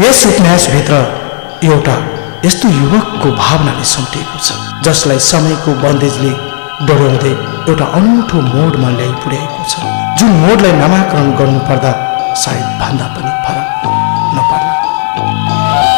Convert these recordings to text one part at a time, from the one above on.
यस उपन्यासभित्र एउटा यस्तो युवकको भावनाले समेटिएको छ जसलाई समयको बन्देजले डोर्याउँदै एउटा अनौठो मोडमा ल्याइ पुर्याएको छ, जुन मोडलाई नामाकरण गर्नुपर्दा सायद भन्दा पनि फरक नपर्ला।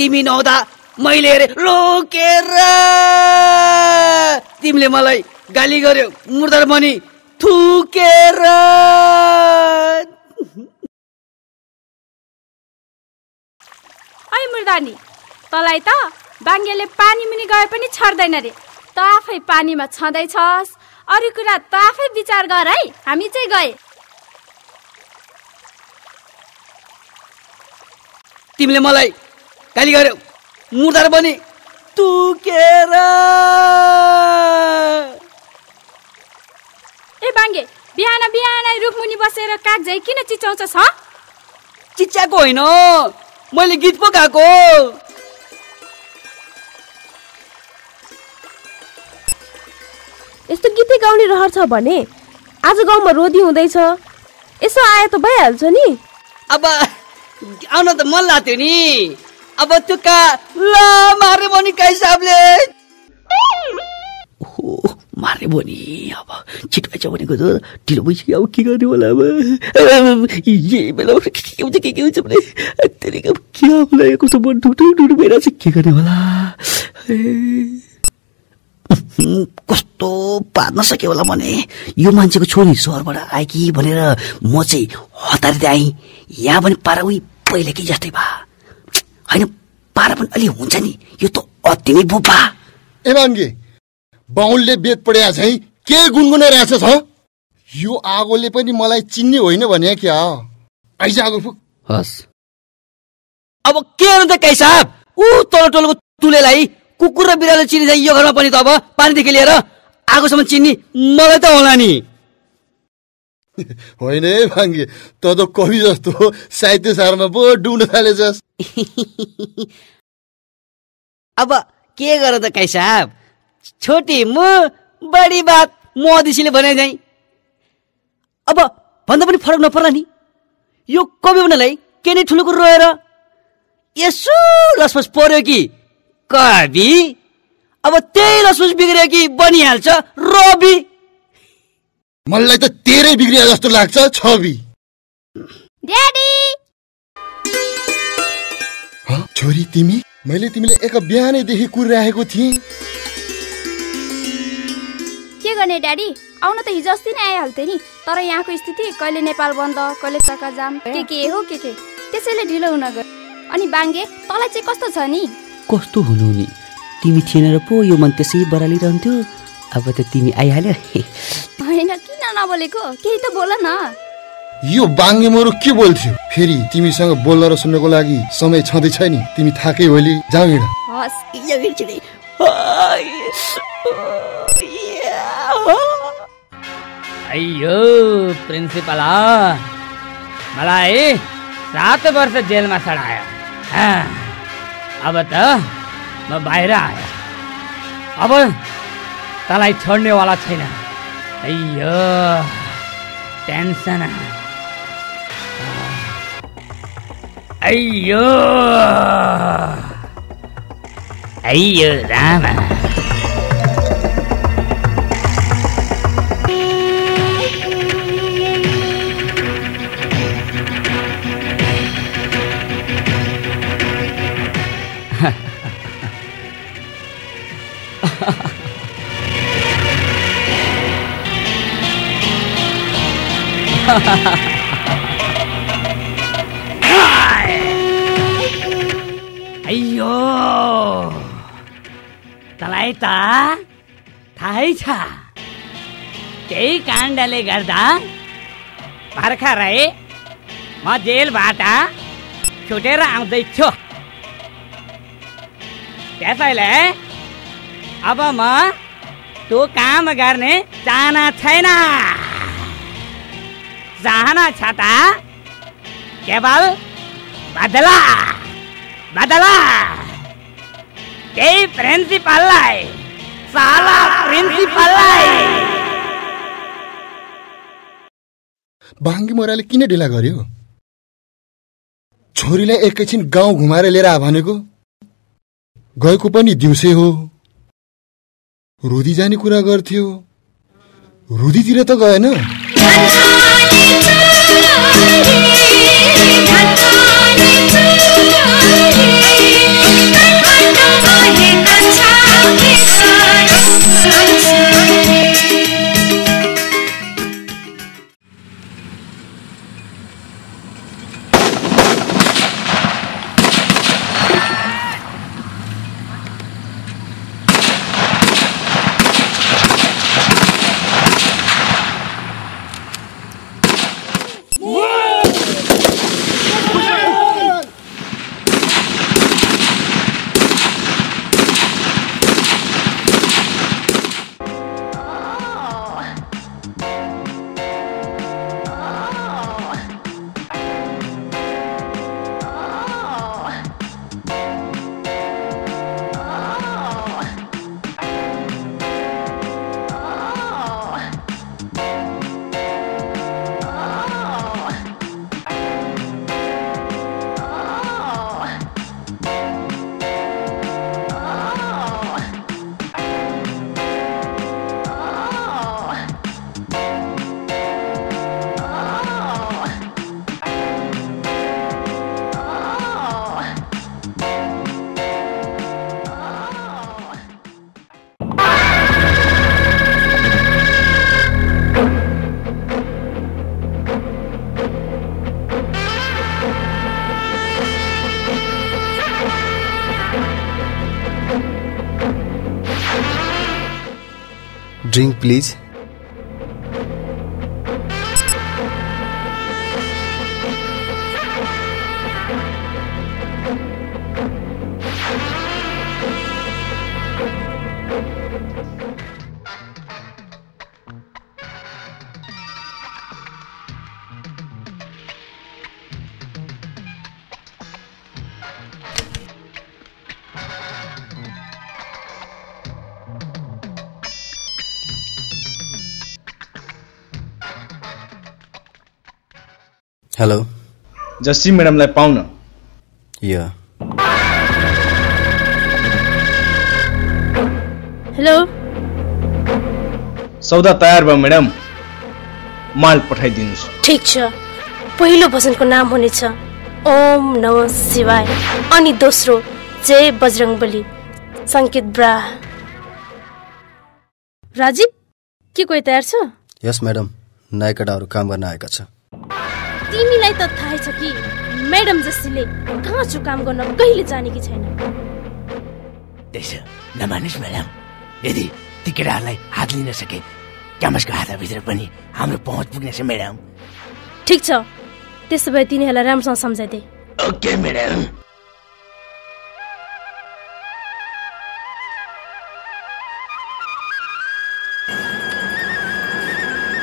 तिमी नहुँदा मैले हेरे रोकेर तिमीले मलाई गाली गर्यो मुर्दार भनी थुकेर। ऐ मुर्दानी, तँलाई त बाङ्गेले पानी मुनि गए पनि छर्दैन रे। त आफै पानीमा छँदैछस्, अरू कुरा त आफै विचार गर है। हामी चाहिँ गए। तिमीले मलाई गाली गर्यो मुर्दार पनि तुकेर। ए बाङ्गे, बिहान बिहान रुखमुनि बसेर कागझै किन चिचाउँछस्? ह चिच्याको होइन, मैले गीत पो गाएको। यस्तो गीतै गाउने रहर छ भने आज गाउँमा रोदी हुँदैछ, यसो आए त भइहाल्छ नि। अब आउन त मन लाग्थ्यो नि। अब त्यो का ल मारे भने का हिसाबले मारे भने अब छिटो आइछ भनेको त ढिलो भइसक्यो। अब के गर्ने होला? अब यही बेला के हुन्छ भने तेरिका के होला कस्तो मन ढुढु भइरहेछ। के गर्ने होला? कस्तो पार्न सक्यो होला भने यो मान्छेको छोरी सहरबाट आए कि भनेर म चाहिँ हतारिँदै आएँ। यहाँ पनि पारा उही पहिलेकै जस्तै भा होइन, पारा पनि अलि हुन्छ नि। यो त अति नै बोपा। ए बाङ्गे, बाहुनले बेद पढ्या झै के गुनगुनाइरहेछ छ? यो आगोले पनि मलाई चिन्ने होइन भने क्या? आइज आगो फुक। हस्, अब के गर्नु त काई साहब? ऊ तल टोलको तुलेलाई कुकुर र बिरालो चिनी चाहिँ यो घरमा पनि त अब पानीदेखि लिएर आगोसम्म चिन्ने मलाई त होला नि। होइन है भाङ्गे, त त कवि जस्तो साहित्य सारमा पो डुब्न थालेछस्। अब के गर त काई साहब? छोटी मुँह बडी बात मोदिसीले भने चाहिँ अब भन्दा पनि फरक नपर्ला नि। यो कवि भन्नलाई के नै ठुलो कुरो रहेर यसो लसपस पर्यो कि कवि, अब त्यही लसपस बिग्रियो कि बनिहाल्छ रवि। मलाई त तेरै बिग्रिया जस्तो लाग्छ छवि। ड्याडी, छोरी तिमी? मैले तिमीले एक बिहानैदेखि कुरिरहेको थिएँ। के गर्ने ड्याडी? आउन त हिजो अस्ति नै आइहाल्थे नि, तर यहाँको स्थिति कहिले नेपाल बन्द कहिले चक्काजाम के हो के त्यसैले ढिलो हुन गयो। अनि बाङ्गे, तँलाई चाहिँ कस्तो छ नि? कस्तो हुनु नि, तिमी थिएन र पो यो मन त्यसै बरालिरहन्थ्यो। अब त तिमी आइहाल्यो। होइन, किन नबोलेको? केही त बोल न। यो बाङ्गे मोरो के बोल्थ्यो? फेरि तिमीसँग बोल्न र सुन्नको लागि समय छँदै छैन। तिमी थाकै होली, जाऊ हिँड। हस्, अयो प्रिन्सिपल, मलाई 7 वर्ष जेलमा सडायो। अब त म बाहिर आयो। अब तँलाई छोड्नेवाला छैन। अयो टेन्सन। अयो अयो रामा। अयो तँलाई त थाहै छ, त्यही काण्डले गर्दा भर्खरै म जेलबाट छुटेर आउँदैछु। त्यसैले अब म त्यो काम गर्ने चाहना छैन। चाहना छ त केवल बदला बदला। त्यही प्रिन्सिपललाई, साला प्रिन्सिपललाई। बाङ्गे मोराले किन ढिला गर्यो? छोरीलाई एकैछिन गाउँ घुमाएर लिएर आ भनेको। गएको पनि दिउँसै हो। रुदी जाने कुरा गर्थ्यो, रुदीतिर त गएन। Drink please. हेलो, जस्सी म्याडमलाई पाउन। या हेलो, सौदा तयार भयो म्याडम, माल पठाइदिनुहोस्। ठिक छ। पहिलो भजनको नाम हुनेछ ओम नमः शिवाय अनि दोस्रो जय बजरंगबली संकेत ब्रा। राजीव, के कोही तयार छ? यस म्याडम, नयाँ केटाहरू काम गर्न आएका छ। तिमीलाई त थाहै छ कि म्याडम जस्सीले कहाँ छु काम गर्न कहिले जानेकी छैन। त्यसो नमानिस् म्याडम, यदि ती केटाहरूलाई हात लिन सके क्याम्पसको हातभित्र पनि हाम्रो पहुँच पुग्नेछ म्याडम। ठिक छ, त्यसो भए तिनीहरूलाई राम्रोसँग सम्झाइदे। Okay madam.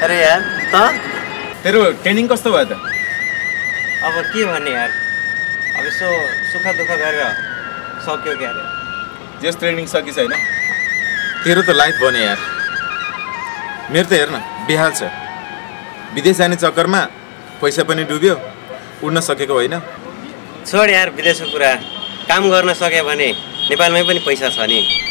अरे यार, तेरो ट्रेनिङ कस्तो भयो त? अब के भन्ने यार, अब यसो सुख दुःख गरेर सक्यो क्या अरे। जस ट्रेनिङ सकि छैन, तेरो त लाइफ बन्यो यार। मेरो त हेर्न बेहाल छ। विदेश जाने चक्करमा पैसा पनि डुब्यो, उड्न सकेको होइन। छोड यार विदेशको कुरा, काम गर्न सक्यो भने नेपालमै पनि पैसा छ नि।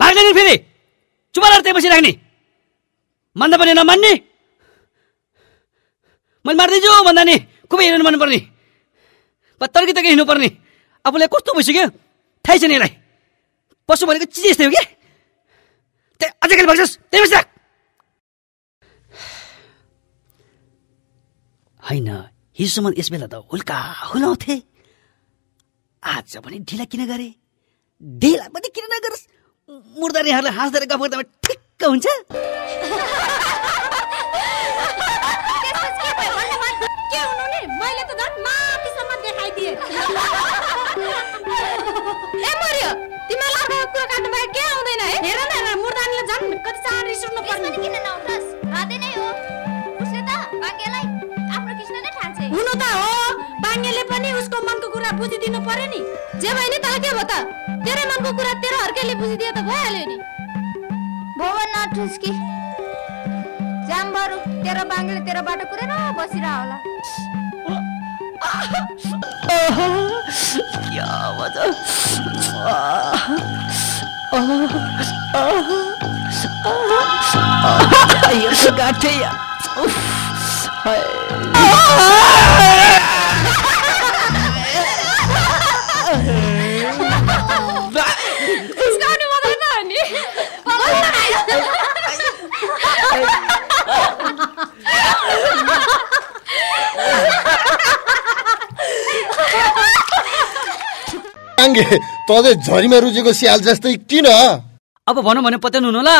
भाग्दैन फेरि चुपालार त्यही बसिराख्ने, मान्दा पनि नमान्ने, मैले मार्दैछु भन्दा नि खुबै हेर्नु मनपर्ने तर्की तर्की हिँड्नुपर्ने आफूलाई कस्तो भइसक्यो थाहै छैन यसलाई पशु भनेको चिज यस्तै हो क्या त्यही अझै कहिले भन्छस् त्यही बस्छ होइन हिजोसम्म यस बेला त हुल्का हुलाउँथे आज पनि ढिला किन गरे ढिला पनि किन नगरोस् मुर्दानीहरूलाई हाँस्दै गफ गर्दा ठिक्क हुन्छ हुनु त हो बाङ्गेले पनि उसको मनको कुरा बुझिदिनु पर्यो नि जे भयो नि तल के भयो त तेरो मनको कुरा तेरो हर्केले बुझिदियो त भइहाल्यो नि भवन नठुस्की जाम्बरु तेरो बाङ्गेले तेरो बाटो कुरेर बसिरह होला क्या मजा यो तो गाठे या आङ्गे तँले झरीमा रुजेको स्याल जस्तै किन अब भनौँ भने पत्याउनु हुनु होला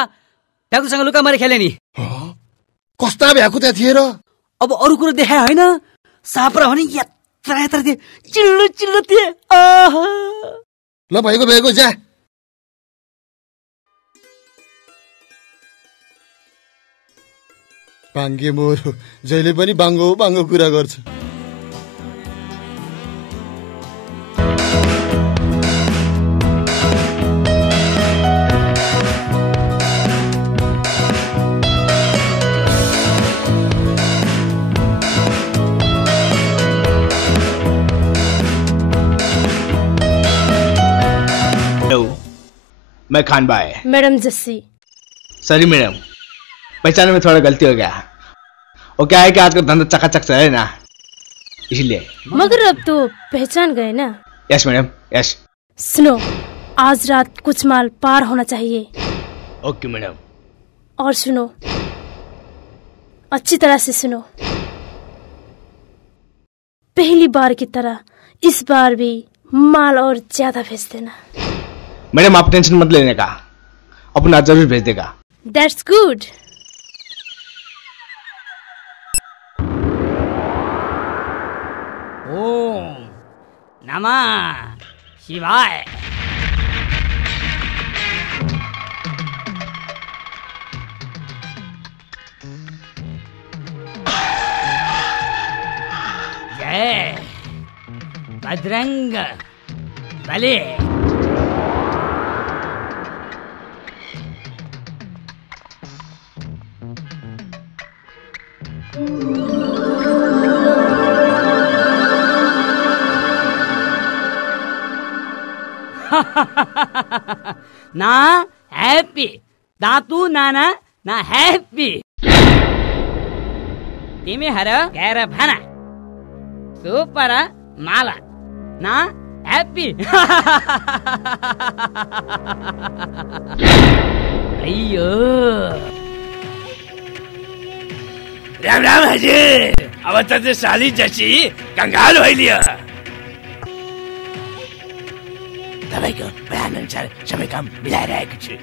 भ्याकुसँग लुका मारे खेले नि कस्ता भ्याकुता थिए र अब अरू कुरो देखाए होइन साप्रा भने यत्रा यत्रा थिए चिल्लो चिल्लो थिए ल भएको भएको जा बाङ्गे मोर जहिले पनि बाङ्गो बाङ्गो कुरा गर्छ मैं खान भाई मैडम जस्सी सॉरी मैडम पहचाने में थोड़ा गलती हो गया वो क्या है कि आज का धंधा चकाचक है ना इसलिए मगर अब तो पहचान गए ना यस मैडम यस सुनो आज रात कुछ माल पार होना चाहिए ओके मैडम और सुनो अच्छी तरह से सुनो पहली बार की तरह इस बार भी माल और ज्यादा भेज देना मैडम आप टेंशन मत लेने का अपना जरूर भेज देगा दैट्स गुड ओम नमः शिवाय जय बजरंग बली ना हैप्पी दातु नाना ना हैप्पी तिमीहरू गएर भन सुपर माला ना हैप्पी अयो राम राम हजुर अब त साली जसी कंगाल भइलियो तपाईको प्लान अनुसार सबै काम मिलाइरहेको छु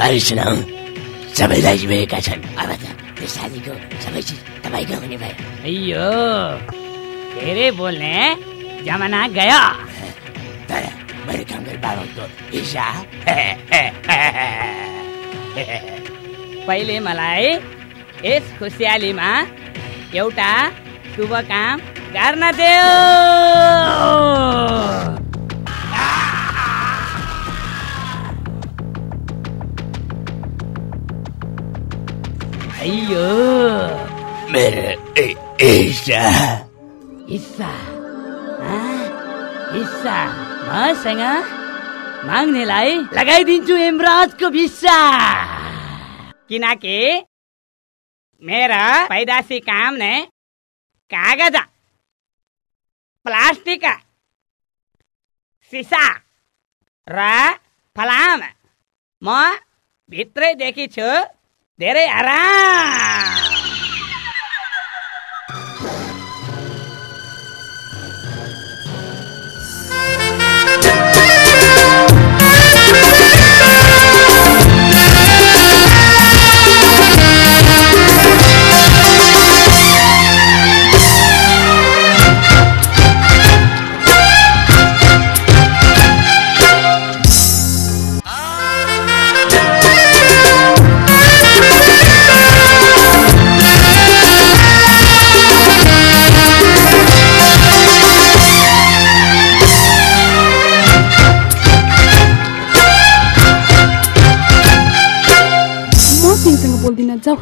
अरे सुनाउ सबै दाइजी भएका छन् अब त त्यो सालीको सबै चिज तपाईँको हुने भयो अयो धेरै बोल्ने जमाना गयो तर मेरो काम गरी बाबाको हिस्सा पहिले मलाई यस खुसियालीमा एउटा शुभ काम गर्न देऊ अयो मेरो हिस्सा हिस्सा हिस्सा मसँग माग्नेलाई लगाइदिन्छु यमराजको भिसा किनकि मेरा पैदाशी काम ने कागज, प्लास्टिक, सिसा र फलाम म भित्रैदेखि छु धेरै आराम। जाऊ।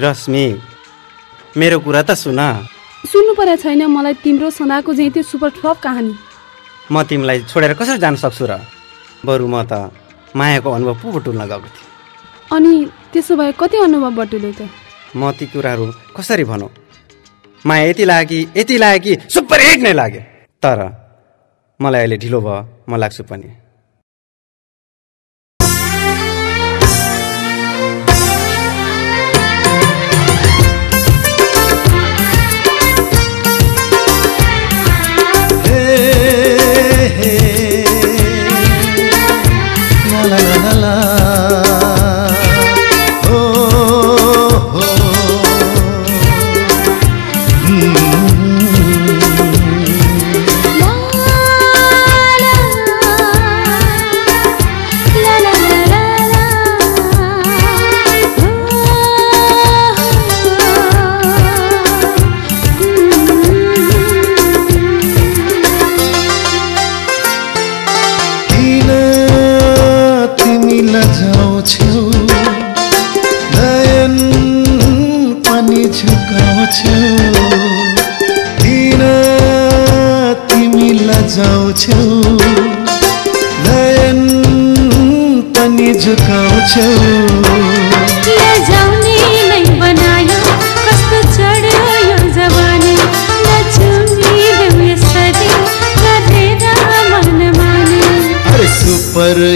रश्मि, मेरो कुरा त सुन। सुन्नु परेको छैन मलाई तिम्रो सदाको झैँ त्यो सुपर ठप कहानी। म तिमीलाई छोडेर कसरी जान सक्छु र? बरु म त मायाको अनुभव पो बटुल्न गएको थिएँ। अनि त्यसो भए कति अनुभव बटुल्यो त? म ती कुराहरू कसरी भनौँ? माया यति लाग्यो कि सुपर हिट नै लाग्यो। तर मलाई अहिले ढिलो भयो, म लाग्छु पनि।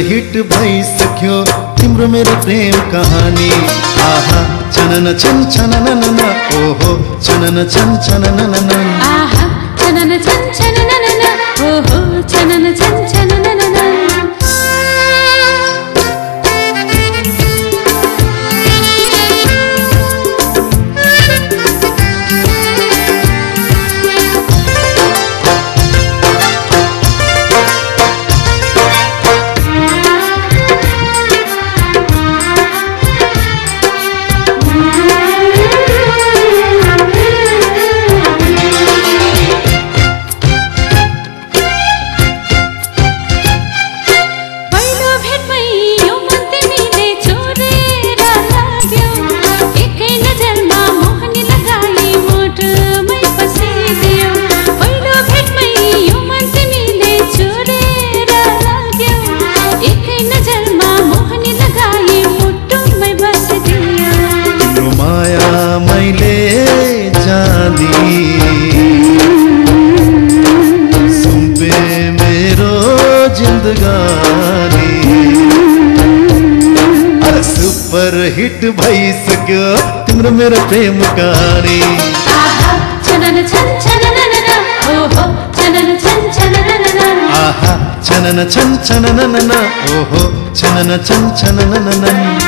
हिट भइसक्यो तिम्रो मेरो प्रेम कहानी। आहा छनन छन छनन ओहो छनन छन छनन आहा छनन छन छनन ओहो छनन छन छनन हिट भइसक्यो तिम्रो मेरो प्रेम कहानी। आहा छनन छन छनन ओहो छनन छन छनन आहा छनन छन छनन ओहो छनन छन छनन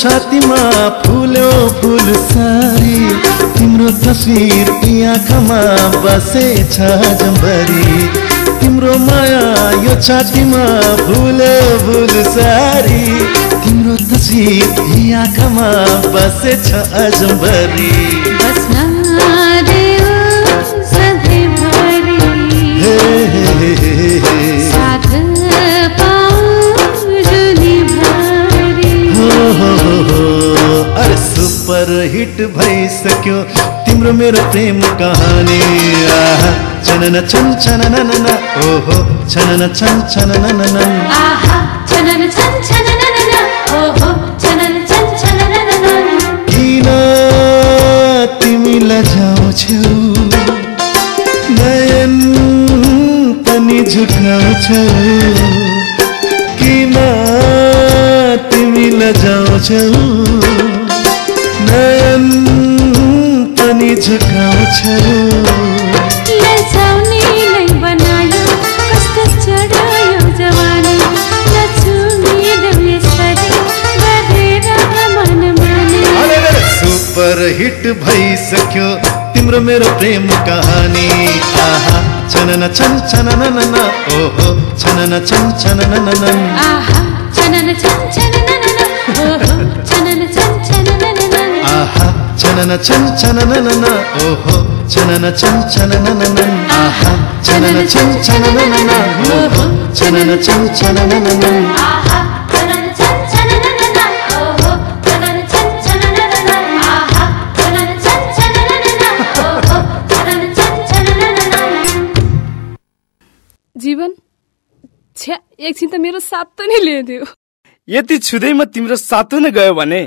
छातीमा फुल्यो फुल सारी तिम्रो तस्बिर आँखामा बसेछ जम्बरी। तिम्रो माया यो छातीमा फुल्यो फुल सारी तिम्रो तस्बिर आँखामा बसेछ जम्बरी। हिट भइसक्यो तिम्रो मेरो प्रेम कहानी आहा छनन छन छनननन ओहो छनन छन छनननन आहा छनन छन छनननन ओहो छनन छन छनननन किन तिमी लजाउँछौ नयन पनि झुकाउँछौ किन तिमी लजाउँछौ नयन पनि झुकाउँछौ लजाउनेलाई बनायो कस्तो चढायो जवानी नछुमिदेऊ यसरी गरेर मन माने सुपर हिट भइसक्यो तिम्रो मेरो प्रेम कहानी आहा छनन छन छनननन ओहो छनन छन छनननन आहा छनन छन छनननन ओहो छनन छन छनननन आहा छनन छन छनननन ओहो छनन छन छनननन आहा छनन छन छनननन ओहो छनन छन छनननन आहा छनन छन छनननन ओहो छनन छन छनननन आहा छनन छन छनननन ओहो छनन छन छनननन जीवन छ्या एकछिन त मेरो साथ त नै लिइदियो। यति छुदैमा तिम्रो सातो नै गयो भने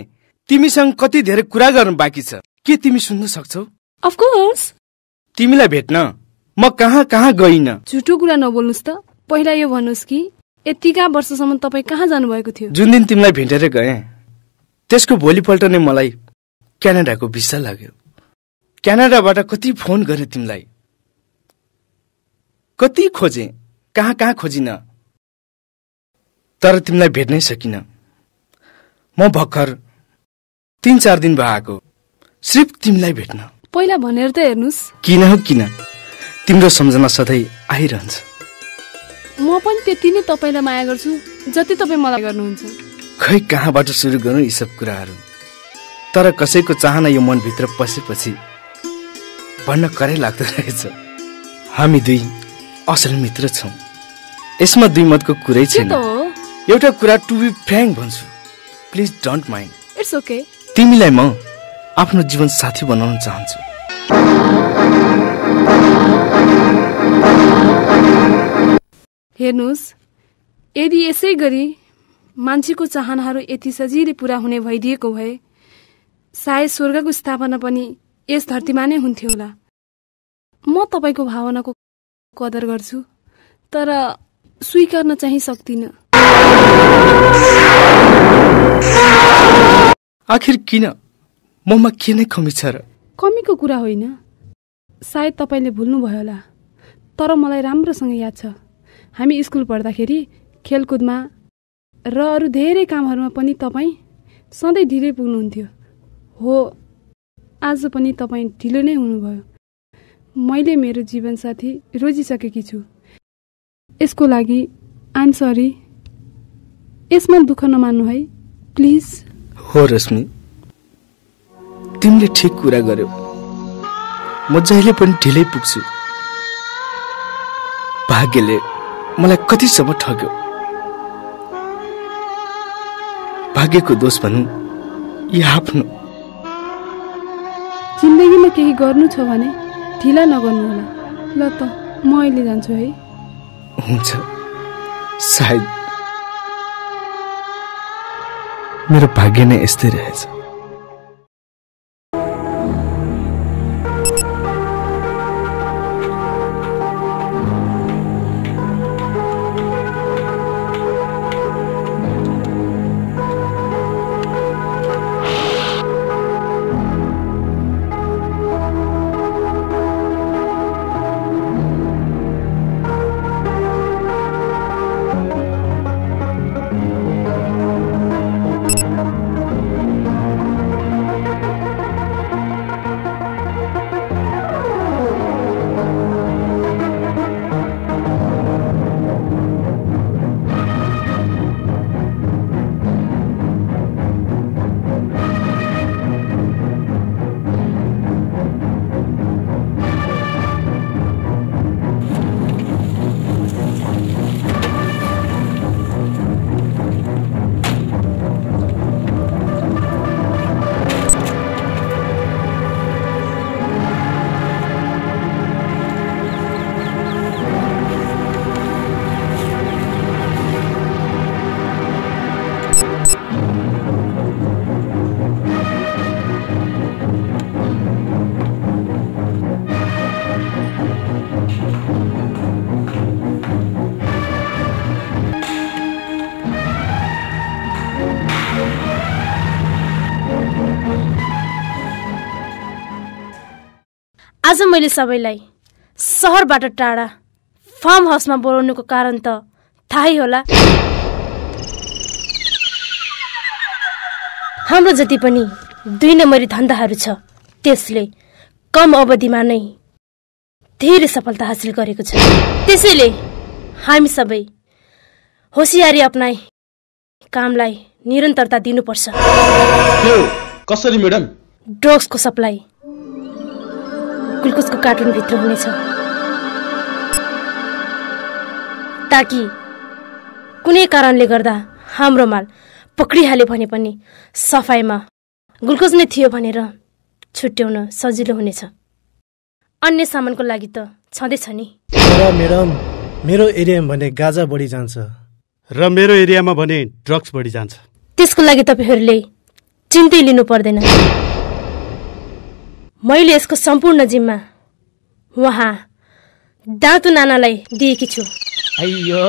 तिमीसँग कति धेरै कुरा गर्नु बाँकी छ। के तिमी सुन्न सक्छौ? Of course. तिमीलाई भेट्न म कहाँ कहाँ गइन। झुटो कुरा नबोल्नुस् त। पहिला यो भन्नुस् कि यतिका वर्षसम्म तपाईँ कहाँ जानुभएको थियो? जुन दिन तिमीलाई भेटेर गए त्यसको भोलिपल्ट नै मलाई क्यानाडाको भिसा लाग्यो। क्यानाडाबाट कति फोन गरे तिमीलाई, कति खोजे, कहाँ कहाँ खोजिन, तर तिमीलाई भेट्नै सकिन। म भर्खर 3-4 दिन भएको सिर्फ तिमीलाई भेट्न। पहिला भनेर त हेर्नुस्। किन हो किन, तिम्रो सम्झना सधैँ आइरहन्छ। म पनि त्यति नै तपाईलाई माया गर्छु जति तपाईँ मलाई गर्नुहुन्छ। खै कहाँबाट सुरु गरौँ यी सब कुराहरू। तर कसैको चाहना यो मनभित्र पसेपछि भन्न करै लाग्दो रहेछ। हामी दुई असल मित्र छौँ, यसमा दुई मतको कुरै छैन। एउटा कुरा टु बी फ्र्याङ्क भन्छु, please don't mind. It's okay. तिमीलाई म आफ्नो जीवन साथी बनाउन चाहन्छु। हेर्नुस्, यदि यसै गरी मान्छेको चाहनाहरू यति सजिलै पूरा हुने भइदिएको भए सायद स्वर्गको स्थापना पनि यस धरतीमा नै हुन्थ्यो होला। म तपाईँको भावनाको कदर गर्छु, तर स्वीकार्न चाहिँ सक्दिनँ। आखिर किन? ममा के नै कमी छ र? कमीको कुरा होइन, सायद तपाईँले भुल्नुभयो होला, तर मलाई राम्रोसँग याद छ। हामी स्कुल पढ्दाखेरि खेलकुदमा र अरू धेरै कामहरूमा पनि तपाईँ सधैँ ढिलै पुग्नुहुन्थ्यो। हो, आज पनि तपाईँ ढिलो नै हुनुभयो। मैले मेरो जीवनसाथी रोजिसकेकी छु, यसको लागि आइम सरी। यसमा दुःख नमान्नु है, प्लिज। हो रश्मि, तिमीले ठिक कुरा गर्यौ। म जहिले पनि ढिलै पुग्छु। भाग्यले मलाई कतिसम्म ठग्यो। भाग्यको दोष भनौँ या आफ्नो। जिन्दगीमा केही गर्नु छ भने ढिला नगर्नु होला। ल त म अहिले जान्छु है। हुन्छ, सायद मेरो भाग्य नै यस्तै रहेछ। आज मैले सबैलाई सहरबाट टाढा फार्म हाउसमा बोलाउनुको कारण त थाहै होला। हाम्रो जति पनि 2 नम्बरी धन्दाहरू छ त्यसले कम अवधिमा नै धेरै सफलता हासिल गरेको छ। त्यसैले हामी सबै होसियारी अपनाई कामलाई निरन्तरता दिनुपर्छ। कसरी म्याडम? ड्रग्सको सप्लाई ग्लुकोजको कार्टुनभित्र हुनेछ ताकि कुनै कारणले गर्दा हाम्रो माल पक्रिहाल्यो भने पनि सफाइमा ग्लुकोज नै थियो भनेर छुट्याउन सजिलो हुनेछ। अन्य सामानको लागि त छँदैछ नि। म्याडम मेरो एरियामा भने गाजा बढी जान्छ र मेरो एरियामा भने ड्रग्स बढी जान्छ। त्यसको लागि तपाईहरूले चिन्तै लिनु पर्दैन। मैले यसको सम्पूर्ण जिम्मा उहाँ दाँतु नानालाई दिएकी छु। अಯ್यो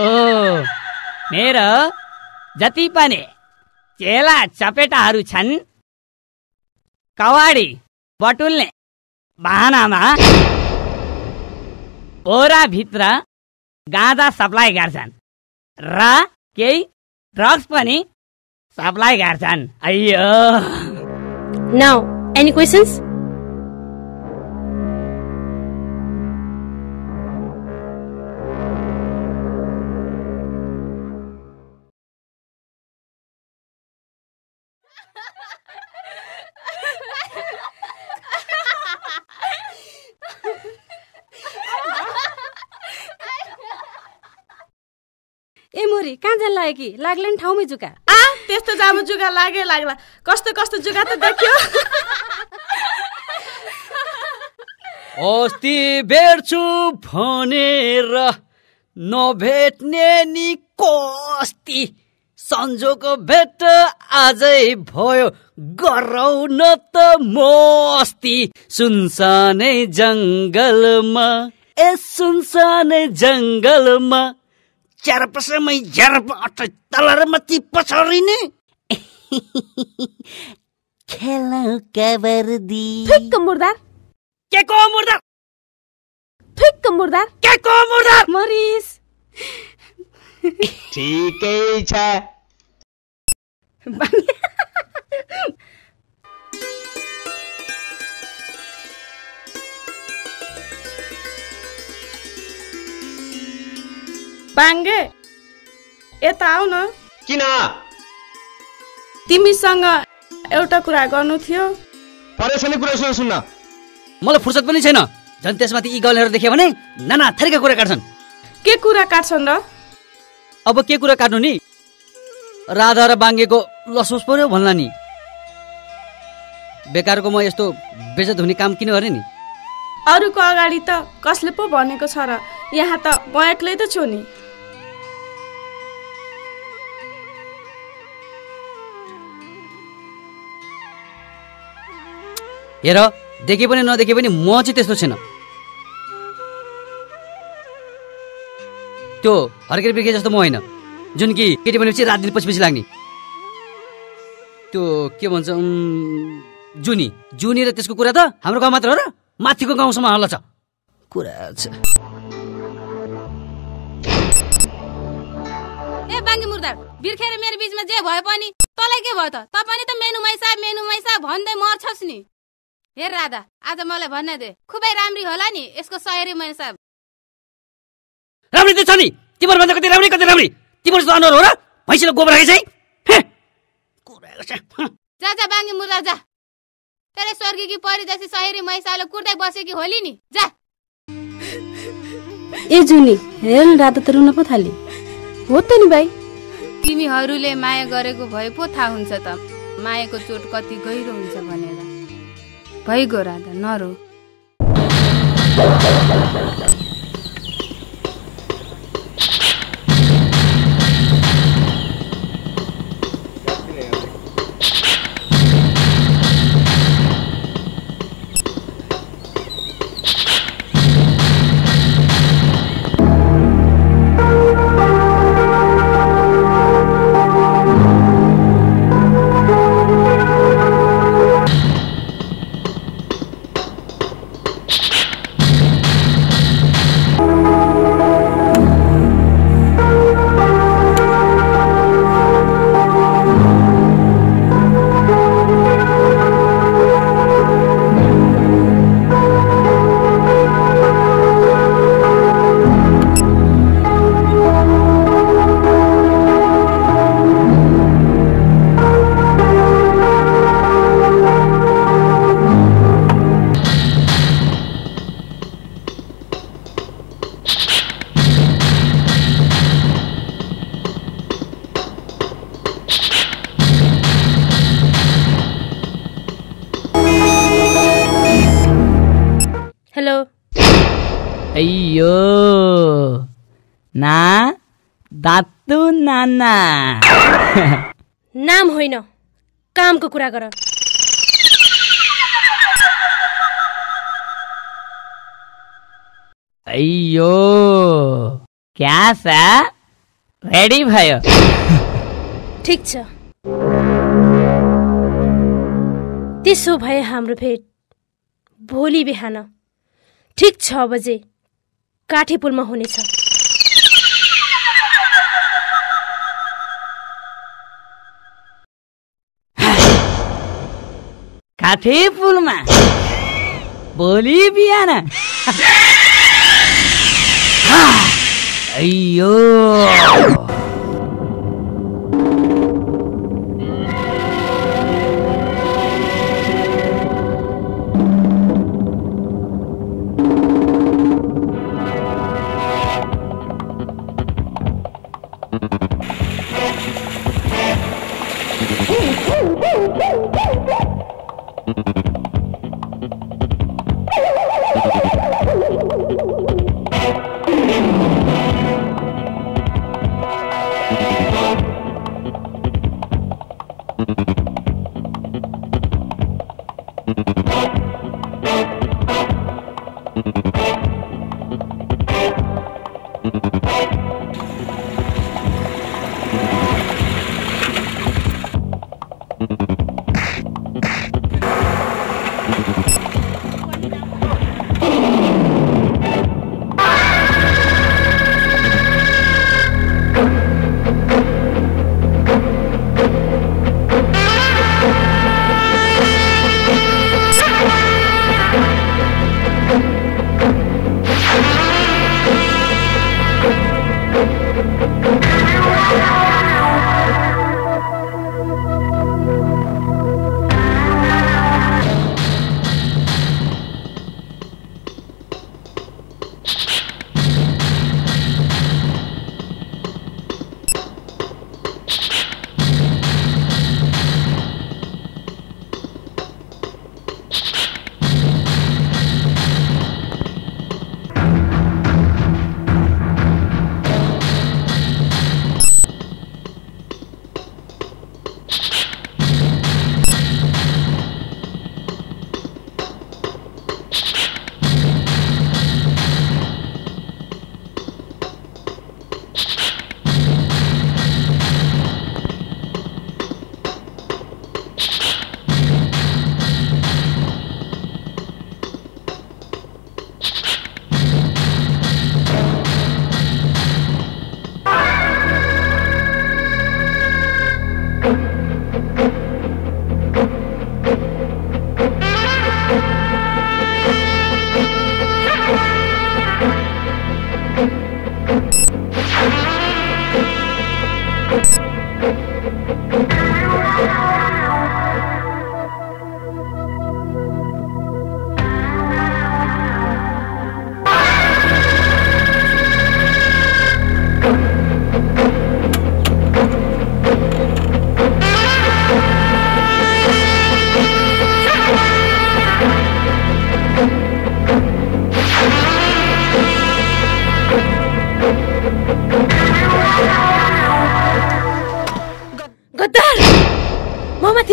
मेरो जति पनि चेला चपेटाहरू छन् कवाडी बटुल्ने बहानामा ओराभित्र गाँजा सप्लाई गर्छन् र केही ड्रग्स पनि सप्लाई गर्छन्। अయ్యో नाउ एनी क्वेशन्स? ए मोरी कहाँ जान लाग्यो कि लाग्ला नि ठाउँमै जुका? त्यस्तो जामु जुगा लाग्ला। कस्तो कस्तो जुगा त देख्यो। अस्ति भेट्छु भनेर नभेट्ने नि कस्ती संजोग भेट आजै भयो गरौ न त मस्ती। सुनसानै जङ्गलमा सुनसानै जङ्गलमा चारपसमै झर्प अटै तलरमती पछरिने खेलौ कबर्दी। ठिक्क मुर्दार। के को मुर्दार? ठिक्क मुर्दार। के को मुर्दार? मरिस। ठिकै छ। बाङ्गे यता आऊ न। किन? तिमीसँग एउटा कुरा गर्नु थियो। परेशानी कुरा सुन्न। मलाई फुर्सद पनि छैन। झन् त्यसमाथि यी गलहरू देख्यो भने नाना थरीका कुरा काट्छन्। के कुरा काट्छन् र? अब के कुरा काट्नु नि? राधा र बाङ्गेको लसोस पर्यो भन्ला नि। बेकारको म यस्तो बेइज्जत हुने काम किन गर्ने नि? अरूको अगाडि त कसले पो भनेको छ र? यहाँ त म एक्लै त छु नि। हेर देखे पनि नदेखे पनि म चाहिँ त्यस्तो छैन। त्यो हर्केर बिर्खे जस्तो म होइन जुन कि केटी भनेपछि रात दिन पछि लाग्ने। त्यो के भन्छ जुनी जुनी र त्यसको कुरा त हाम्रो गाउँ मात्र हो र माथिको गाउँसम्म हल्ला छ कुरा छ। ए बाङ्गी मुर्दार बिर्खेर मेरो बीचमा जे भयो पनि तँलाई के भयो त? त पनि त मेनु मैसा भन्दै मर्छस् नि। हेर राधा आज मलाई भन्न दे खुबै राम्री होला नि यसको सयरी मैसा। राम्री त छ नि तिम्रो भन्दा कति राम्री तिम्रो जस्तो अनुहार हो र भैँसीले गोबर खाइ चाहिँ। जा जा बाङ्गी मुर्दार जा। तेरे स्वर्गी की परी जैसी सहेरी मैसाले कुर्दै बसेकी होली नि जा। ए जुनी हेर न राधा त रुन पो थाली। हो त नि भाइ। तिमीहरूले माया गरेको भए पो थाहा हुन्छ त मायाको चोट कति गहिरो हुन्छ भनेर। भइगयो राधा नरो। अय्यो ना दातु नाना नाम होइन कामको कुरा गर। अय्यो क्या सा रेडी भयो? ठिक छ, त्यसो भए हाम्रो भेट भोलि बिहान ठिक 6 बजे काठे पुलमा हुनेछ। काठे पुलमा भोलि बिहान? अय्यो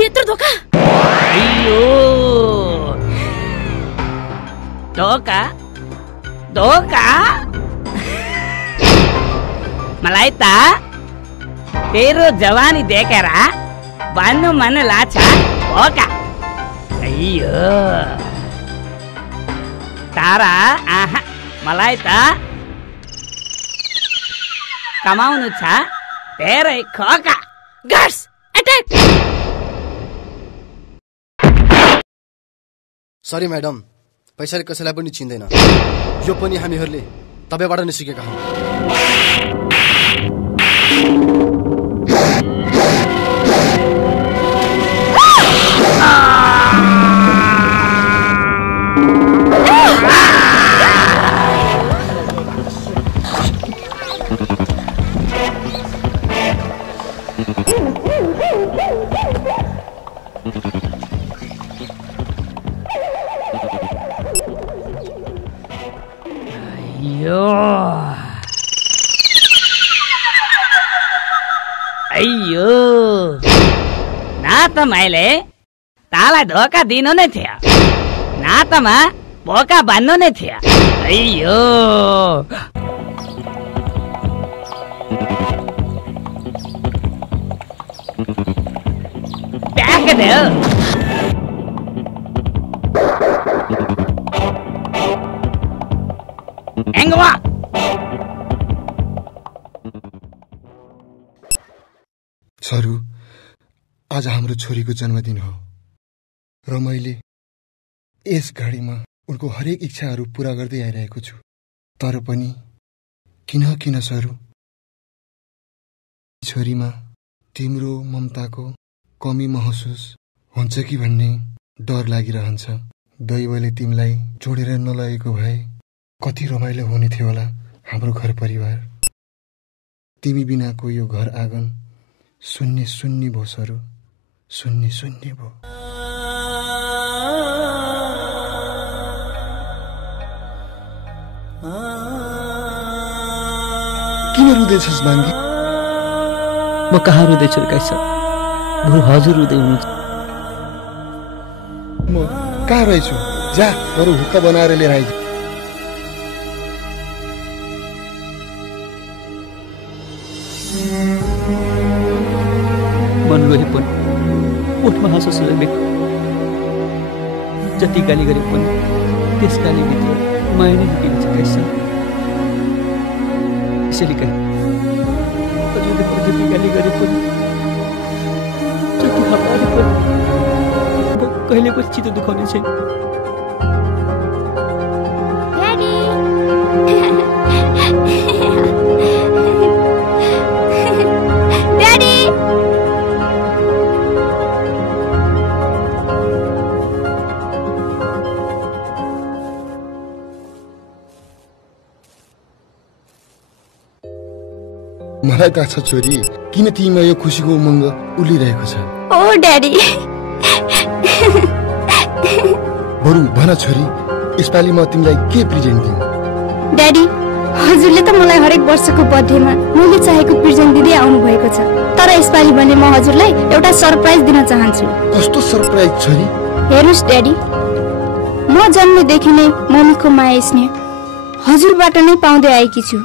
यत्रो धोका? अय्यो धोका धोका मलाई त तेरो जवानी देखेर भन्नु मन लाग्छ धोका। अय्यो तारा आहा मलाई त कमाउनु छ धेरै खोका। Guards attack! सरी म्याडम, पैसाले कसैलाई पनि चिन्दैन। यो पनि हामीहरूले तपाईबाट नै सिकेका हौं। मैले तालाई धोका दिनु नै थियो, नातामा बोका बान्नु नै थियो। अಯ್यो ट्याक देऊ एङ्गवा। सरू, आज हाम्रो छोरीको जन्मदिन हो र मैले यस घडीमा उनको हरेक इच्छाहरू पूरा गर्दै आइरहेको छु। तर पनि किन सरू, छोरीमा तिम्रो ममताको कमी महसुस हुन्छ कि भन्ने डर लागिरहन्छ। दैवले तिमीलाई जोडेर नलगेको भए कति रमाइलो हुने थियो होला हाम्रो घर परिवार। तिमी बिनाको यो घर आँगन शून्य शून्य भो सरू, शून्य शून्य भो। किन रुँदैछस् बाङ्गी? म कहाँ रुँदैछु काई सर, बरु हजुर रुँदै हुनुहुन्छ। म कहाँ रहेछु? जा बरु हुक्का बनाएर लिएर आइज। मन रोए पनि ओठमा हाँसो सुझेको, जति गाली गरे पनि त्यस गालीभित्र माया नै लुकिन्छ काई सर। यसैले कहाँ हजुरले जति गाली गरे पनि जति हप्ताले पनि म कहिले पनि चित्त दुखाउने छैन। मलाई थाहा छ छोरी, किन तिमीमा यो खुसीको उमङ्ग उलिरहेको छ। ओ ड्याडी। बरु भन छोरी, यसपालि म तिमीलाई के प्रेजेन्ट दिउँ? ड्याडी, हजुरले त मलाई हरेक वर्षको बर्थडेमा मैले चाहेको प्रेजेन्ट दिँदै आउनु भएको छ। तर यसपालि भने म हजुरलाई एउटा सरप्राइज दिन चाहन्छु। कस्तो सरप्राइज छोरी? हेर्नुस् ड्याडी, म जन्मेदेखि नै मम्मीको माया स्नेह हजुरबाट नै पाउँदै आएकी छु।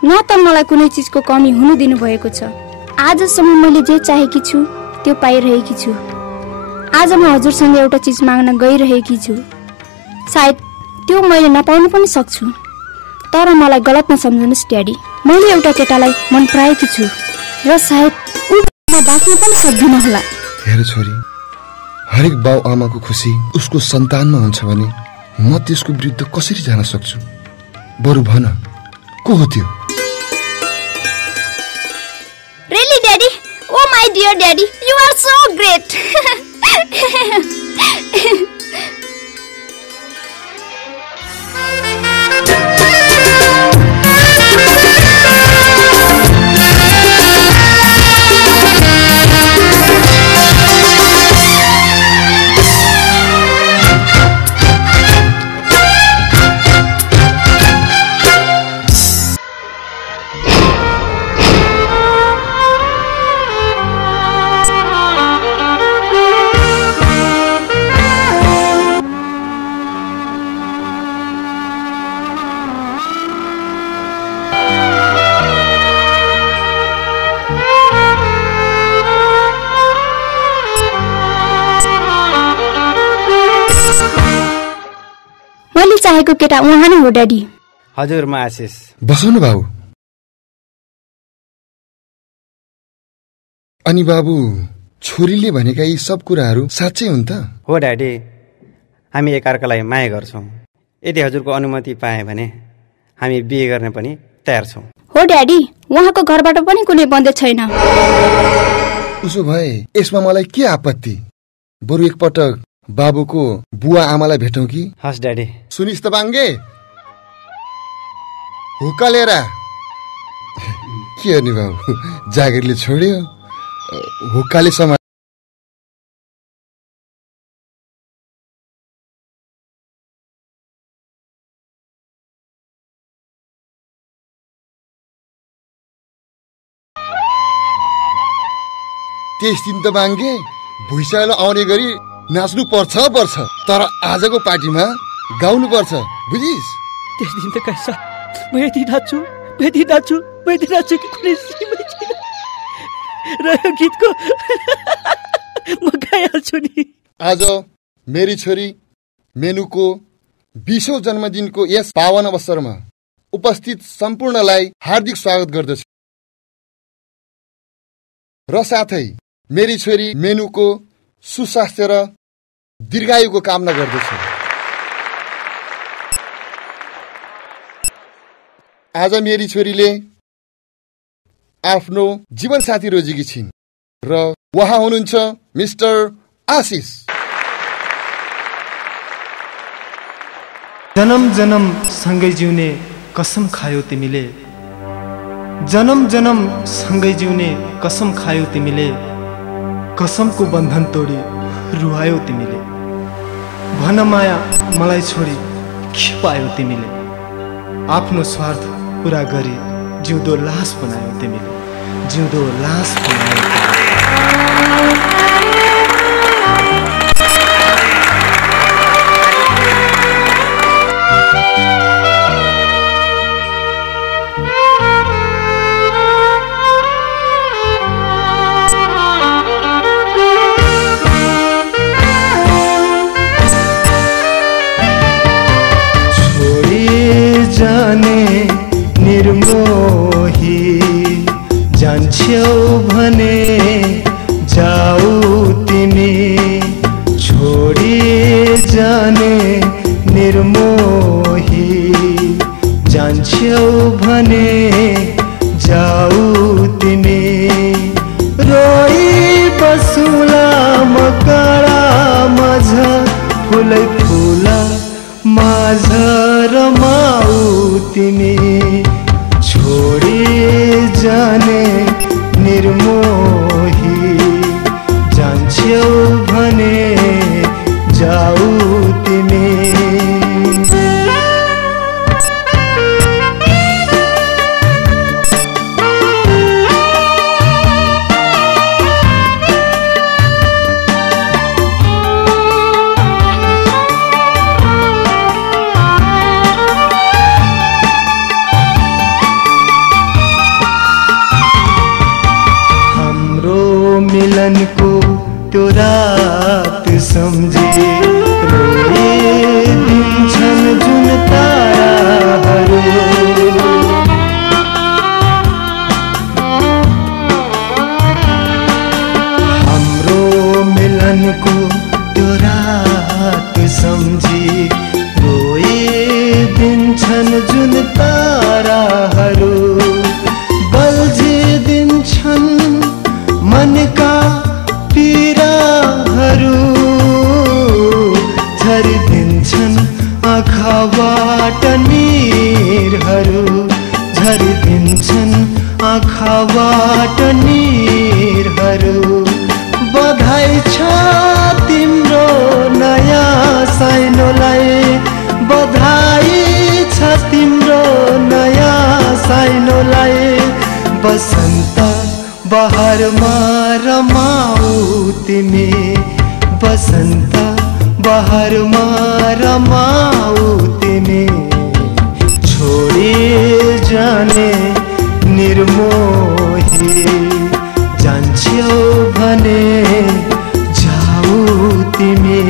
न त मलाई कुनै चिजको कमी हुनु दिनु भएको छ। आजसम्म मैले जे चाहेकी छु त्यो पाइरहेकी छु। आज म हजुरसँग एउटा चिज माग्न गइरहेकी छु। सायद त्यो मैले नपाउन पनि सक्छु, तर मलाई गलत नसम्झनुस् ड्याडी। मैले एउटा केटालाई मन पराएकी छु र सायद उमा बाँच्न पनि सक्दिन होला। हेर छोरी, हरेक बाउ आमाको खुसी उसको सन्तानमा हुन्छ भने म त्यसको विरुद्ध कसरी जान सक्छु? बरु भन, को हो त्यो? Really, Daddy? Oh, my dear Daddy, you are so great. चाहेको केटा उहाँ नै हो ड्याडी। हजुर, म आशिष। बसौँ न बाबु। अनि बाबु, छोरीले भनेका यी सब कुराहरू साँच्चै हुन् त? हो ड्याडी, हामी एकअर्कालाई माया गर्छौँ। यदि हजुरको अनुमति पाए भने हामी बिहे गर्ने पनि तयार छौँ। हो ड्याडी, उहाँको घरबाट पनि कुनै बन्देज छैन। उसो भए यसमा मलाई के आपत्ति? बरु एकपटक बाबुको बुवा आमालाई भेटौँ कि? हस् ड्याडी। सुनिस् त बाङ्गे, हुक्का लिएर के गर्ने बाबु, जागिरले छोड्यो, हुक्काले समा। त्यस दिन त बाङ्गे भुइँचालो आउने गरी नाच्नु पर्छ तर आजको पार्टीमा गाउनु पर्छ, बुझिस्? त्यस दिन त कैसा म यति नाच्छु कि कुनै सीमै छैन र यो गीतको म गाइहाल्छु नि। आज मेरी छोरी मेनुको 20औं जन्मदिनको यस पावन अवसरमा उपस्थित सम्पूर्णलाई हार्दिक स्वागत गर्दछु र साथै मेरी छोरी मेनुको सुस्वास्थ्य र दीर्घायुको कामना गर्दछु। आज मेरी छोरीले आफ्नो जीवनसाथी रोजेकी छिन् र उहाँ हुनुहुन्छ मिस्टर आशिष। जन्म जन्म सँगै जिउने कसम खायो तिमीले, जन्म जन्म सँगै जिउने कसम खायो तिमीले, कसमको बन्धन तोडी रुवायो तिमीले। भन माया मलाई छोडी के पायो तिमीले, आफ्नो स्वार्थ पुरा गरी जिउँदो लास बनायो तिमीले, जिउँदो लास बनायो। जान्छौ भने जाऊ तिमी छोडी जाने निर्मोही, जान्छौ भने जाऊ तिमी रोई बसुला मकरा माझ फुलै फुला माझ रमाऊ तिमी छोडी जाने निर्मोही, जान्छौ भने जाऊ तिमी। मिलनको त्यो रात सम्झे रोइदिन्छन् जुन ताराहरू, हाम्रो मिलनको त्यो रात सम्झे रोइदिन्छन् जुन ताराहरू, बल्झिदिन्छन् मनका पीडाहरू, झरिदिन्छन् आँखाबाट नीरहरू, झरिदिन्छन् आँखाबाट नीरहरू। बधाई छ तिम्रो नयाँ साइनोलाई, बधाई छ तिम्रो नयाँ साइनोलाई, बसन्त बहारमा रमाऊ तिमी, बसन्त बहारमा रमाऊ तिमी छोडी जाने निर्मोही, जान्छौ भने जाऊ तिमी।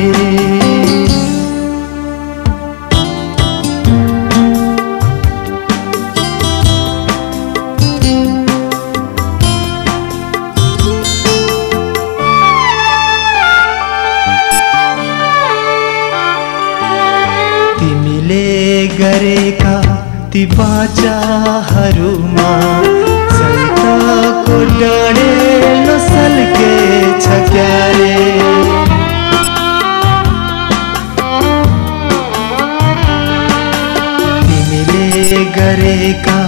गरेका ती बाचाहरूमा सैताको डढेलो सल्केछ क्यारे, तिमीले गरेका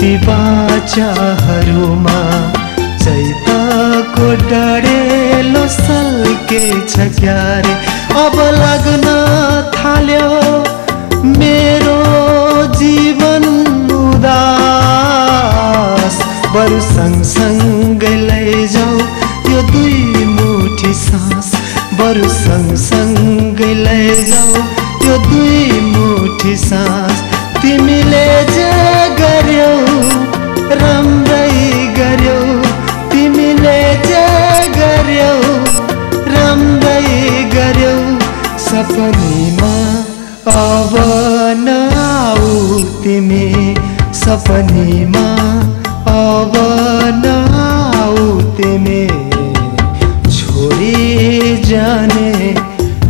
ती बाचाहरूमा सैताको डढेलो सल्केछ क्यारे। अब लाग्न थाल्यो मेरो जीवन उदास, बरु सँगसँगै लैजाऊ यो दुई मुठी सास। बरु सँगसँगै लैजाऊ त्यो दुई मुठी सास तिमीले जे गर्यौ राम्रै गर्यौ तिमीले जे गर्यौ राम्रै गर्यौ सपनीमा अब नआऊ तिमी सपनीमा अब नआऊ तिमी छोडी जाने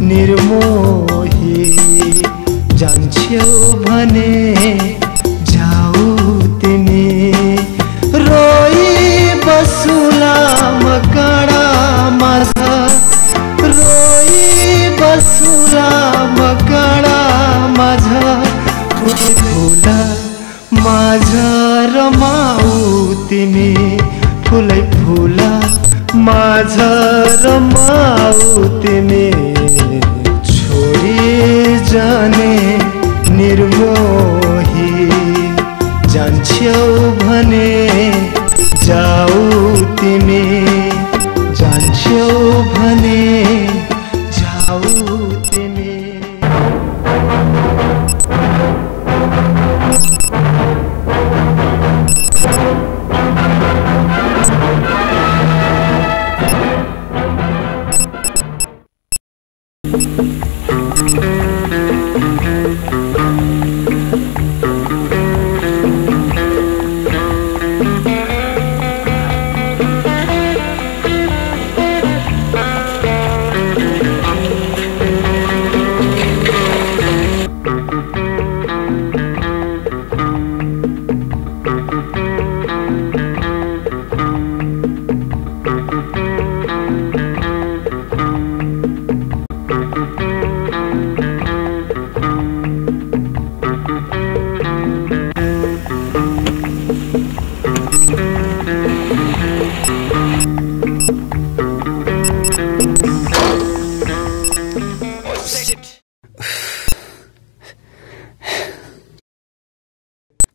निर्मोही जान्छौ भने जाऊ तिमी रोई बसुला म काँडामा रोई बसुला म काँडामा फुला माझ रमाऊ तिमी फुलै फुला माझ रमाऊ तिमी छोडी जाने निर्मोही जान्छौ भने जाऊ तिमी जान्छौ भने जाऊ तिमी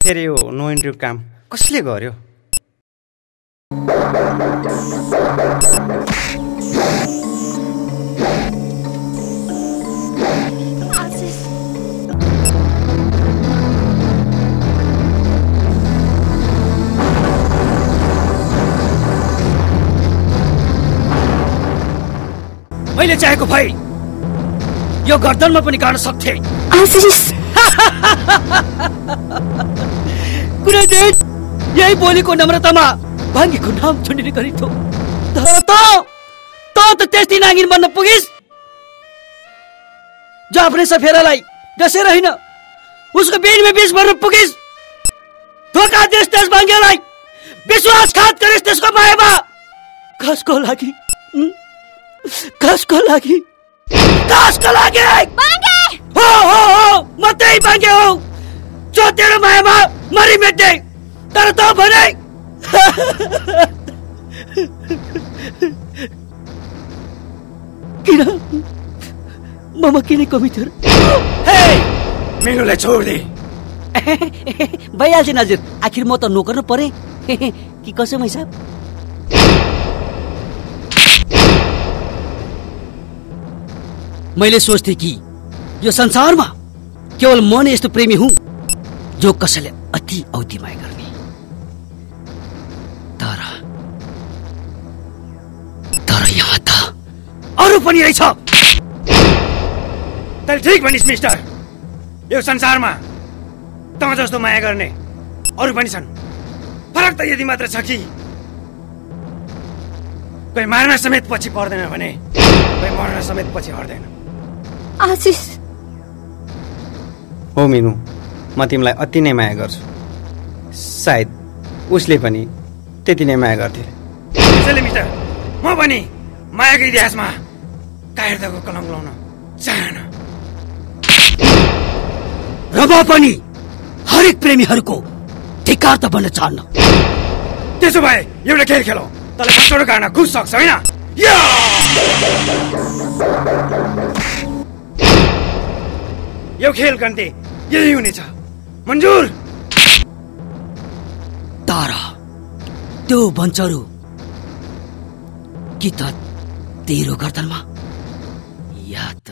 फेरि यो नो इन्ट्री काम कसले गर्यो? मैले चाहेको भए यो गर्दनमा पनि गाड्न सक्थे। कुनै दिन यही बोलीको नम्रतामा भाङ्गीको नाम छुन्ने गरिथ्यो। तर त त्यस्तै नागिन बन्न पुगिस् जो आफ्नै सफेरालाई डसेर होइन उसको बेनीमा बिष भर्न पुगिस्। धोका देश त्यस भाङ्गेलाई विश्वासघात गरिस् त्यसको मायामा। कसको लागि हो म त्यही भाङ्गे हो जो तेरो मायामा मरि मेट्ने। तर त भने किन ममा किन कमी थियो? मेनुलाई छोड दे। भइहाल्छ हजुर, आखिर म त नोकर न परे कि कसो मैसाब? मैले सोच्थे कि यो संसारमा केवल म नै यस्तो प्रेमी हुँ जो कसैले अति औधी माया गर्ने। तर यहाँ त अरू पनि रहेछ। तैले ठीक भनिस् मिस्टर, यो संसारमा त जस्तो माया गर्ने अरू पनि छन्। फरक त यदि मात्र छ कि कोही मार्न समेत पछि पर्दैन भने कोही मर्न समेत पछि हट्दैन। आशिष हो मिनु, म तिमीलाई अति नै माया गर्छु। सायद उसले पनि त्यति नै माया गर्थे। त्यसैले मिस्टर म पनि मायाको इतिहासमा कायरताको कलम लाउन चाहन्न। र म पनि हरेक प्रेमीहरूको धिक्कार त बन्न चाहन्न। त्यसो भए एउटा खेल खेलौ, तँलाई कस्तो गर्न खुस सक्छ होइन? यो खेल गन्ते यही हुनेछ, मन्जुर? तर त्यो बन्चरू कि त तेरो गर्दनमा या त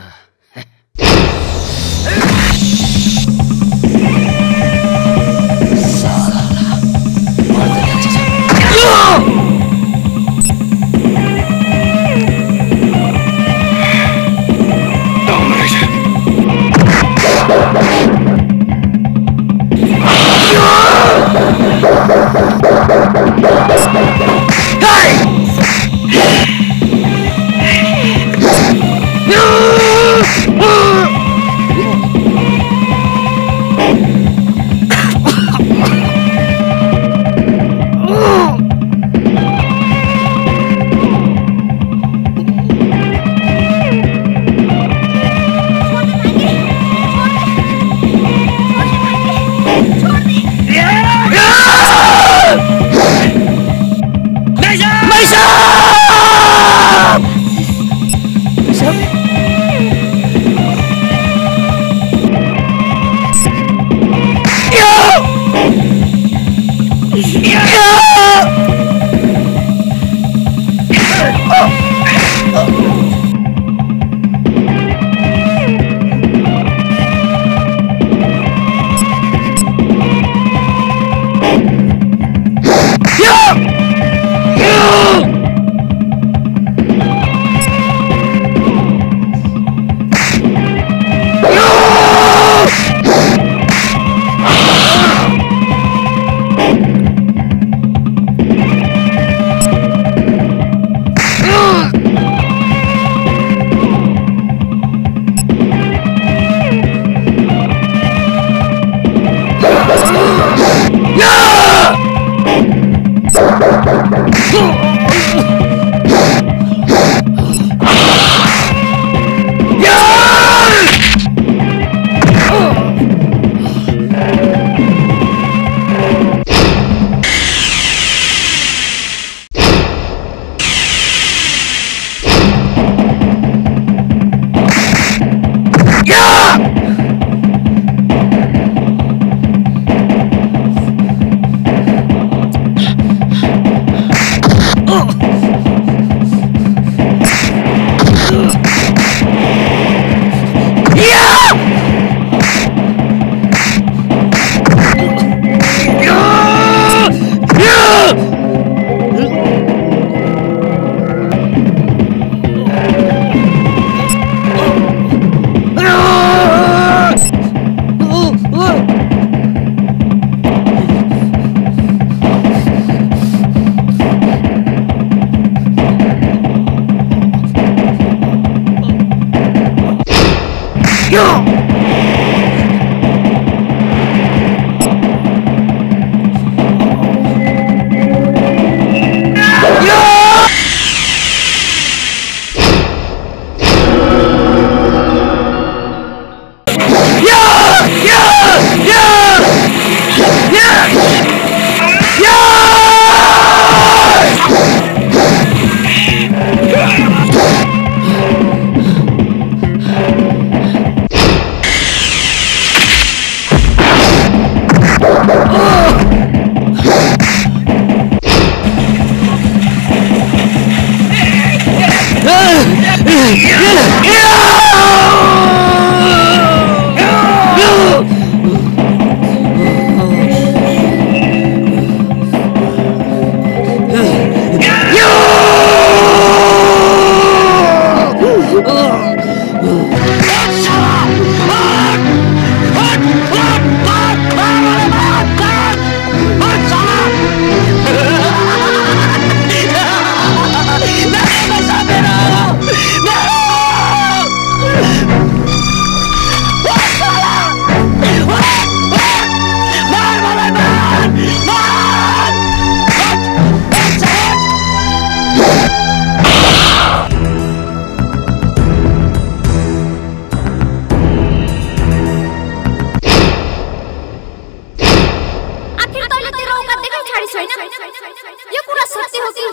यो कुरा सत्य हो कि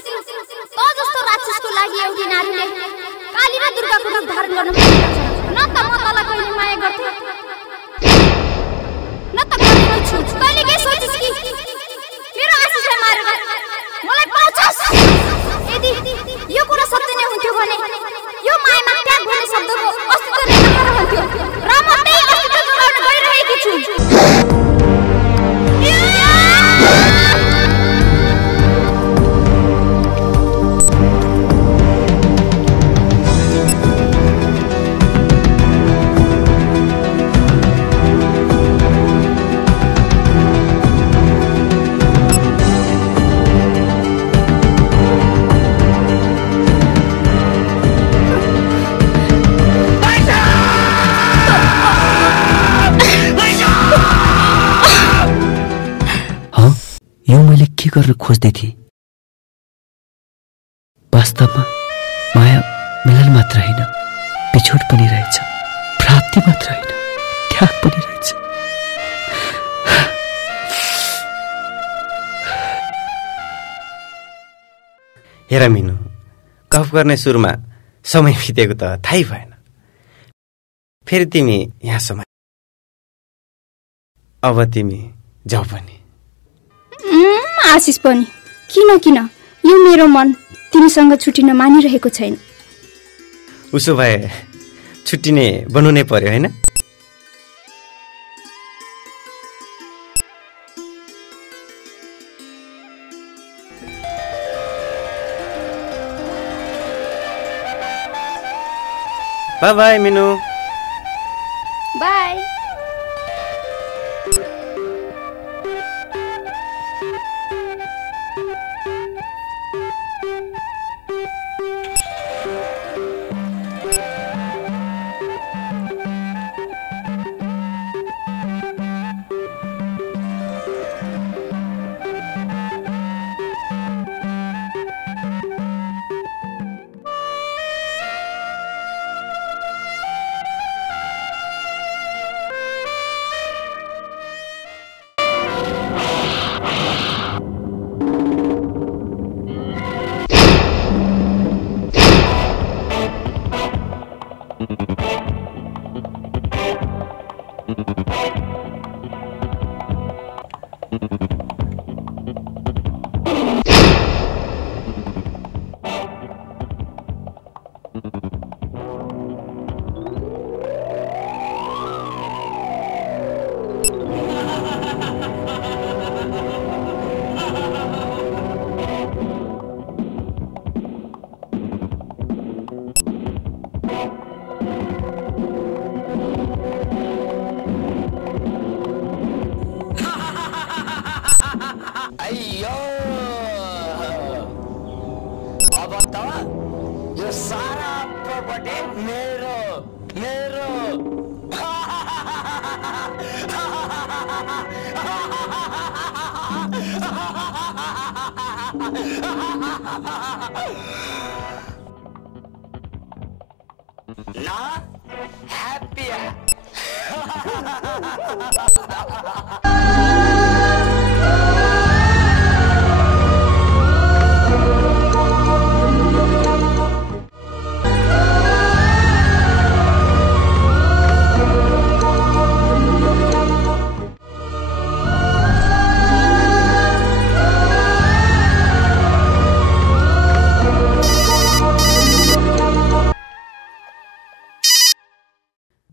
त जस्तो राक्षसको लागि एउटी नारीले काली र दुर्गाको रूप धारण गर्न न त म तलाई कहिले माया गर्थे न त गर्दिन छु। तैले के सोचिस कि मेरो आशिषलाई मारेर मलाई पाउँछस्? यदि यो कुरा सत्य नै हुन्थ्यो भने यो मायामा त्याग भन्ने शब्दको के गर्न खोज्दै थिए। वास्तवमा माया मिलन मात्र होइन, बिछोड पनि रहेछ, प्राप्ति मात्र होइन, त्याग पनि रहेछ। हेर मिनु, गफ गर्ने सुरुमा समय बितेको त थाहै भएन। फेरि तिमी यहाँसम्म, अब तिमी जाऊ पनि। आशिष पनि किन यो मेरो मन तिमीसँग छुट्टिन मानिरहेको छैन। उसो भए छुट्टिने बनाउनै पर्यो होइन? Bye bye Minu. Bye.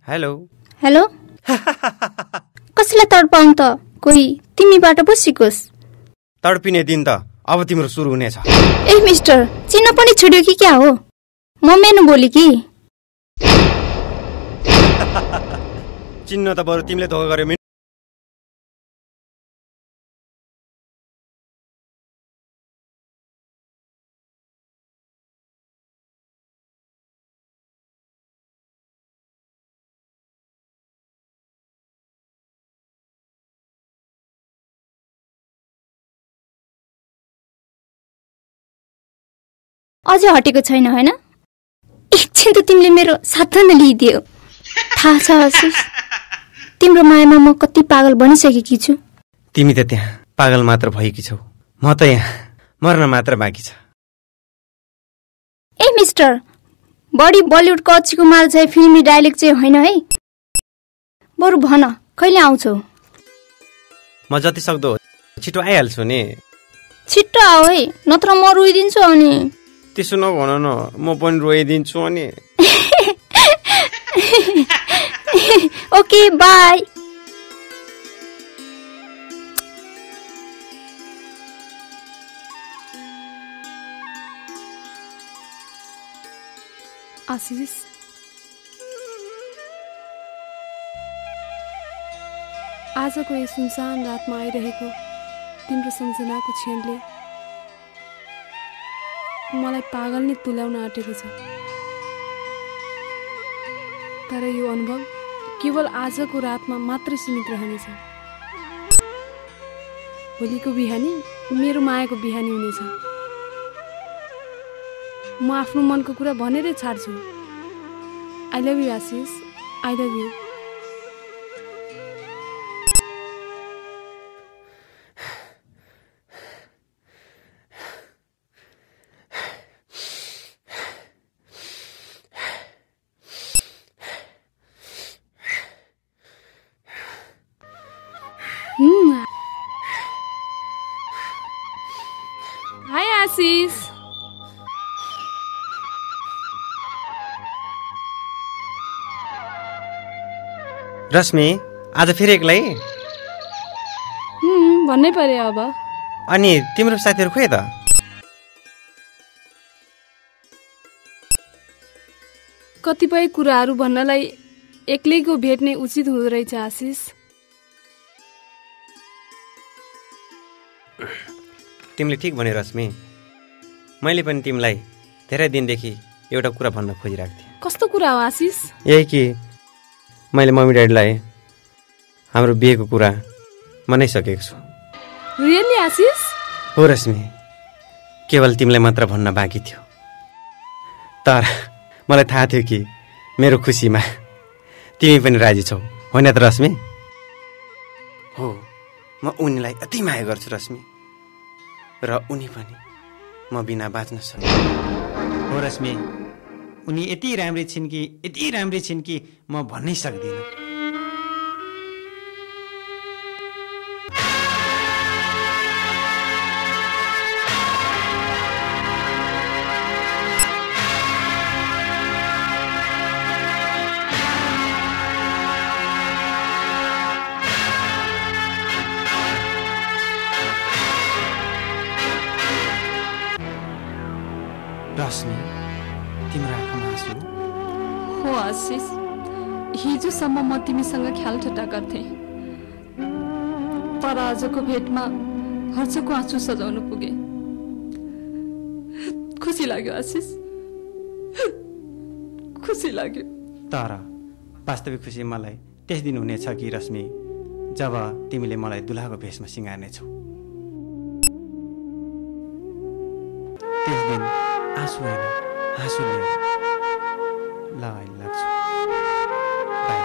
Hello hello. कसैलाई तडपाउँ त? कोही तिमीबाट पो सिकोस्। तडपिने दिन त अब तिम्रो सुरु हुनेछ। ए मिस्टर, चिन्न पनि छोड्यो कि क्या हो? म मेनु बोली कि। चिन्न त बरु तिमीले धोका गर्यो। अझै हटेको छैन होइन? एकछिन त तिमीले मेरो साथ नै लिइदियो। थाहा छ आशिष, तिम्रो मायामा म कति पागल बनिसकेकी छु। तिमी त त्यहाँ पागल मात्र भएकी छौ, म त यहाँ मर्न मात्र बाँकी छ। ए मिस्टर, बढी बलिउडको अक्षय कुमार चाहिँ फिल्मी डायलेक्ट चाहिँ होइन है। बरु भन कहिले आउँछौ? म जति सक्दो छिटो आइहाल्छु नि। छिट्टो आऊ है, नत्र म रोइदिन्छु। अनि त्यसो नभन न, म पनि रोइदिन्छु। अनि ओके बाई। आशिष, आजको यस सुनसान रातमा आइरहेको तिम्रो सम्झनाको क्षणले मलाई पागल नै तुल्याउन आँटेको छ। तर यो अनुभव केवल आजको रातमा मात्रै सीमित रहनेछ। भोलिको बिहानी मेरो मायाको बिहानी हुनेछ। म आफ्नो मनको कुरा भनेरै छाड्छु। I love you Ashish, I love you. Hi Ashish. Rashmi, आज फेरि एक्लै? भन्नै पर्यो अब। अनि तिम्रो साथीहरू खोइ त? कतिपय कुराहरू भन्नलाई एक्लैको भेट नै उचित हुँदो रहेछ आशिष। तिमीले ठिक भन्यो रश्मि। मैले पनि तिमीलाई धेरै दिनदेखि एउटा कुरा भन्न खोजिरहेको थिएँ। कस्तो कुरा हो आशिष? यही कि मैले मम्मी ड्याडीलाई हाम्रो बिहेको कुरा मनाइसकेको छु। रियली आशिष? हो रश्मि, केवल तिमीलाई मात्र भन्न बाँकी थियो। तर मलाई थाहा थियो कि मेरो खुसीमा तिमी पनि राजी छौ, होइन त रश्मि? हो, म उनीलाई अति माया गर्छु रश्मि, र उनी पनि म बिना बाँच्न सक्दैन। हो रश्मि, उनी यति राम्री छिन् कि म भन्नै सक्दिनँ। रश्मि, तिम्रो आँखामा आँसु हो आशिष। हिजोसम्म म तिमीसँग ख्यालठट्टा गर्थेँ, तर आजको भेटमा हर्षको आँसु सजाउनु पुगे। खुसी लाग्यो आशिष, खुसी लाग्यो। तर वास्तविक खुसी मलाई त्यस दिन हुनेछ कि रश्मि, जब तिमीले मलाई दुल्हाको भेषमा सिँगार्नेछौ। त्यस दिन आँसु होइन, हाँसु लिएर ल अहिले लाग्छु। बाई।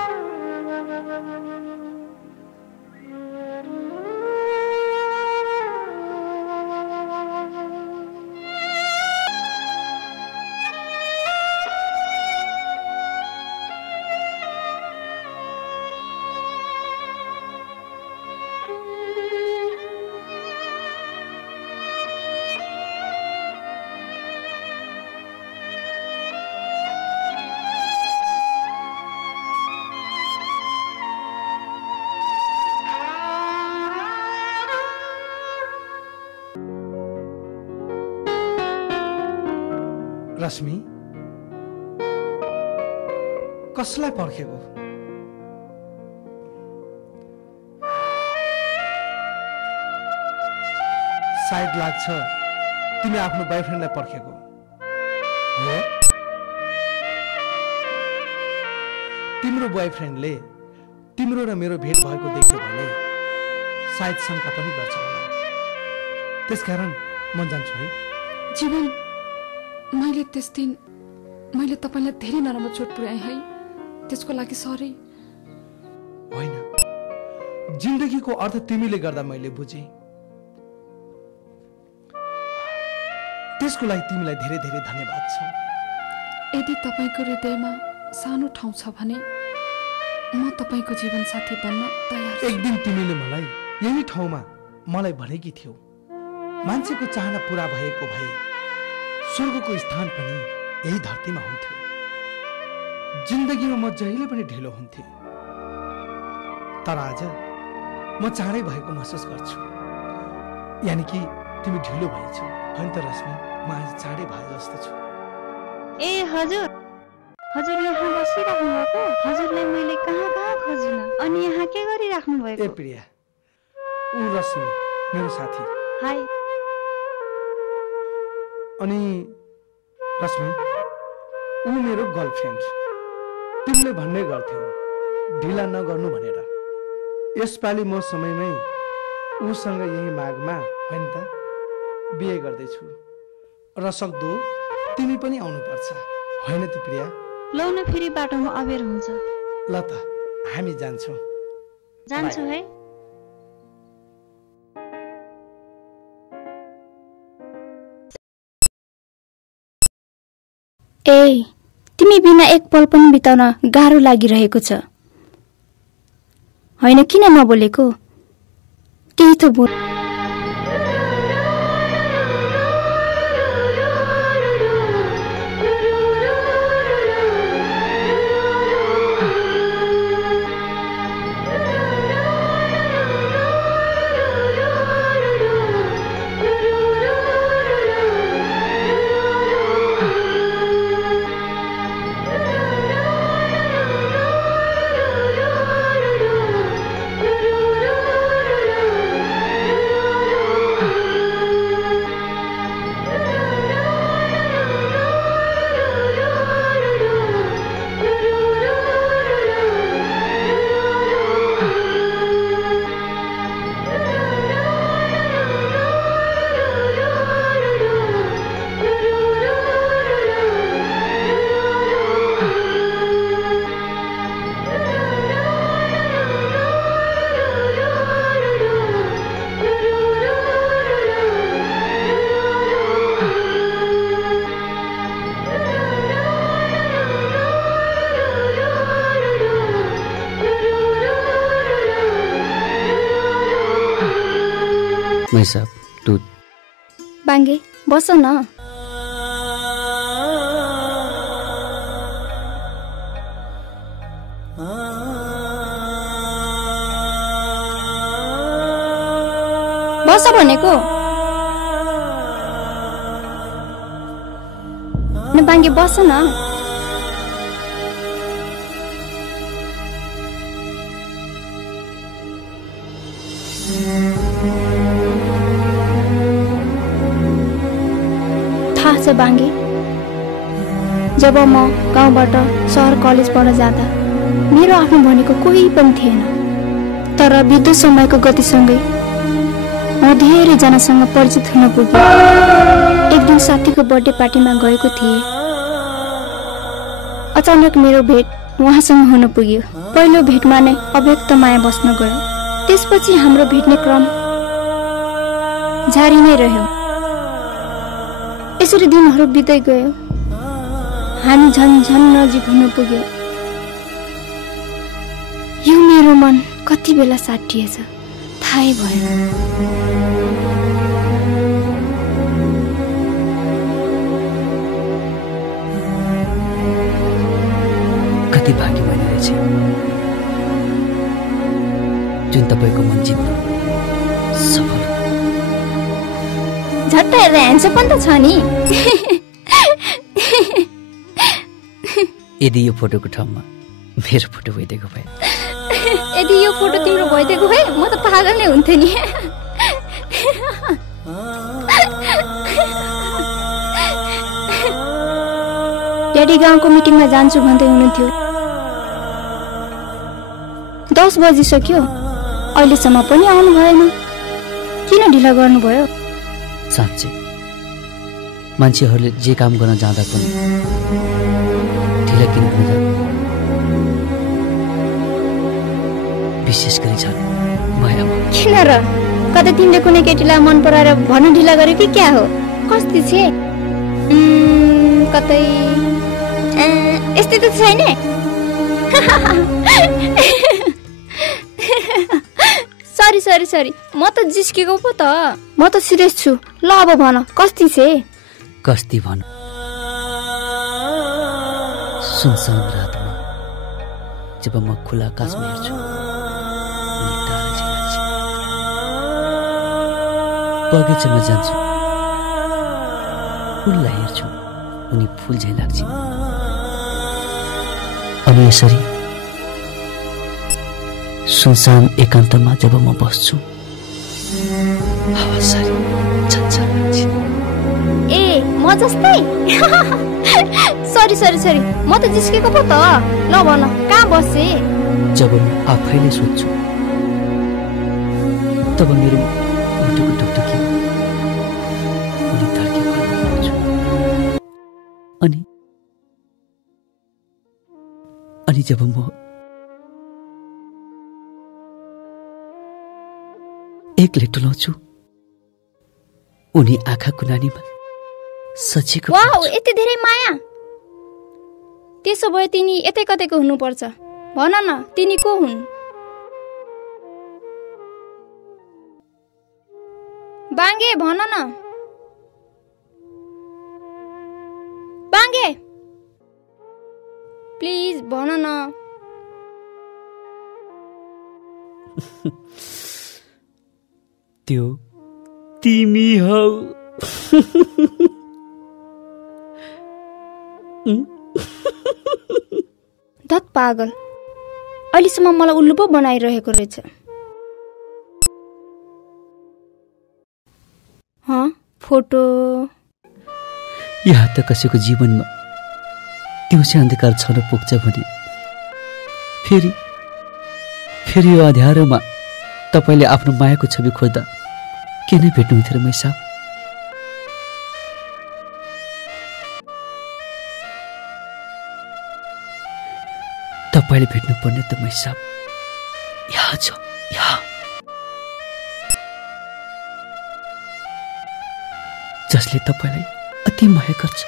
रश्मि, कसलाई पर्खेको? सायद लाग्छ तिमी आफ्नो बोयफ्रेन्डलाई पर्खेको हो। तिम्रो बोयफ्रेन्डले तिम्रो र मेरो भेट भएको देख्यो भने सायद शङ्का पनि गर्छ होला। त्यसकारण म जान्छु है। जीवन, मैले त्यस दिन मैले तपाईँलाई धेरै नराम्रो चोट पुर्याएँ है, त्यसको लागि सरी। होइन, जिन्दगीको अर्थ तिमीले गर्दा मैले बुझेँ। त्यसको लागि तिमीलाई धेरै धेरै धन्यवाद छ। यदि तपाईँको हृदयमा सानो ठाउँ छ भने म तपाईँको जीवनसाथी बन्न तयार छु। एक दिन तिमीले मलाई यही ठाउँमा मलाई भनेकी थियौ, मान्छेको चाहना पूरा भएको भए स्वर्गको स्थान पनि यही धरतीमा हुन्थ्यो। जिन्दगीमा म जहिले पनि ढिलो हुन्थे, तर आज म चाँडै भएको महसुस गर्छु। यानि कि तिमी ढिलो भएछौ, होइन त रश्मि? म आज चाँडै भए जस्तो छु। ए हजुर, हजुर यहाँ बसिराख्नु भएको? हजुरलाई मैले कहाँ कहाँ खोजिन, अनि यहाँ के गरिराख्नु भएको? ए प्रिया, ऊ रश्मि मेरो साथी। हाय। अनि रश्मि, ऊ मेरो गर्लफ्रेन्ड। तिमीले भन्ने गर्थ्यौ ढिला नगर्नु भनेर। यसपालि म समयमै उसँग यही माघमा होइन त बिहे गर्दैछु र सक्दो तिमी पनि आउनुपर्छ होइन ती प्रिया? लौ न फेरि बाटोमा अबेर हुन्छ। ल त हामी जान्छौँ। जान्छु है। ए तिमी बिना एक पल पनि बिताउन गाह्रो लागिरहेको छ होइन? किन नबोलेको? केही त बोल। दूध। बाङ्गे बस न। बस भनेको बाङ्गे बस न। बाङ्गे जब म गाउँबाट सहर कलेजबाट जाँदा मेरो आफ्नो भनेको कोही पनि थिएन, तर बित्दो समयको गतिसँगै म धेरैजनासँग परिचित हुन पुगेँ। एक दिन साथीको बर्थडे पार्टीमा गएको थिएँ। अचानक मेरो भेट उहाँसँग हुन पुग्यो। पहिलो भेटमा नै अव्यक्त माया बस्न गयो। त्यसपछि हाम्रो भेट्ने क्रम जारी नै रह्यो। यसरी दिनहरू बित्दै गयो। हामी झन् नजिक हुन पुग्यो। यो मेरो मन कति बेला साटिएछ थाहै भएन। कति भाग्यमानी रहेछ जुन तपाईँको मन जित्न सफल। झट्ट हेर्दा ह्यान्डसम पनि त छ नि। यदि यो फोटोको ठाउँमा मेरो फोटो भइदिएको भए, यदि यो फोटो तिम्रो भइदिएको भए म त पागल नै हुन्थेँ नि। ड्याडी गाउँको मिटिङमा जान्छु भन्दै हुनुहुन्थ्यो। 10 बजिसक्यो, अहिलेसम्म पनि आउनु भएन। किन ढिला गर्नुभयो? साँच्चै मान्छेहरूले जे काम गर्न जाँदा पनि ढिला किन हुन जान्छ? विशेष गरी छन् मायामा। किन र? कतै तिमीले कुनै केटीलाई मन पराएर भन्न ढिला गर्यो कि क्या हो? कस्तो छे? कतै यस्तै त छैन। सरी म त जिस्केको पो त। म त सिरियस छु। ल अब भन कस्ती छे? कस्ती भन। सुनसान रातमा जब म खुला आकाशमा हेर्छु, बगैँचामा जान्छु, फुललाई हेर्छु, उनी फुल झैँ लाग्छ। अनि यसरी सुनसान एकान्तमा जब म बस्छु, हावा सारी छनछन लाग्छ। ए म जस्तै? सरी म त जिस्केको पो त। ल भन कहाँ बसे? जब म आफैले सोध्छु तब मेरो मुटुको ढुकढुकी अनि धड्केको अनुभव गर्छु। अनि जब म एक्लै टोलाउँछु उनी आँखा कुनानीमा सजिएको वाउ, यति धेरै माया। त्यसो भए तिनी यतै कतैको हुनुपर्छ। भन न, तिनी को हुन्? बाङ्गे, भन न। बाङ्गे, प्लिज भन न। त्यो तिमी हौ। धत पागल, अहिलेसम्म मलाई उल्लु पो बनाइरहेको रहेछ। फोटो यहाँ त कसैको जीवनमा दिउँसो अन्धकार छन पुग्छ भने फेरि यो अँध्यारोमा तपाईँले आफ्नो मायाको छवि खोज्दा के नै भेट्नुहुन्थ्यो र मैसाब? तपाईँले भेट्नुपर्ने त मैसाब यहाँ छ, यहाँ, जसले तपाईँलाई अति माया गर्छ।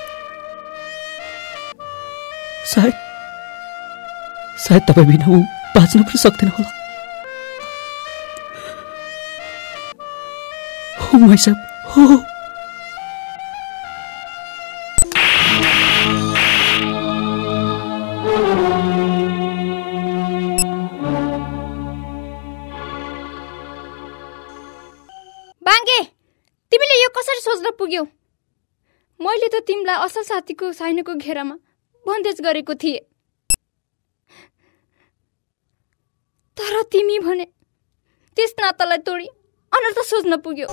सायद तपाईँ बिना ऊ बाँच्न पनि सक्दैन होला। हो मैसाब, हो। बाङ्गे, तिमीले यो कसरी सोच्न पुग्यौ? मैले त तिमीलाई असल साथीको साइनोको घेरामा बन्देज गरेको थिएँ, तर तिमी भने त्यस नातालाई तोडी अनर्थ सोच्न पुग्यो।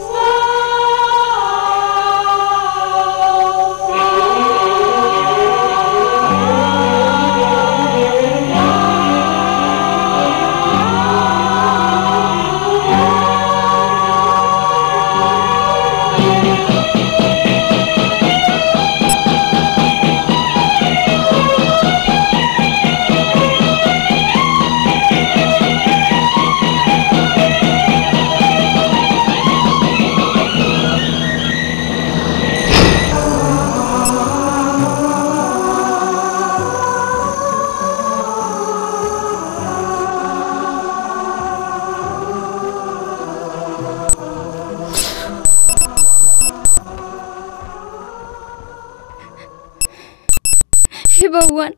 हे भगवान,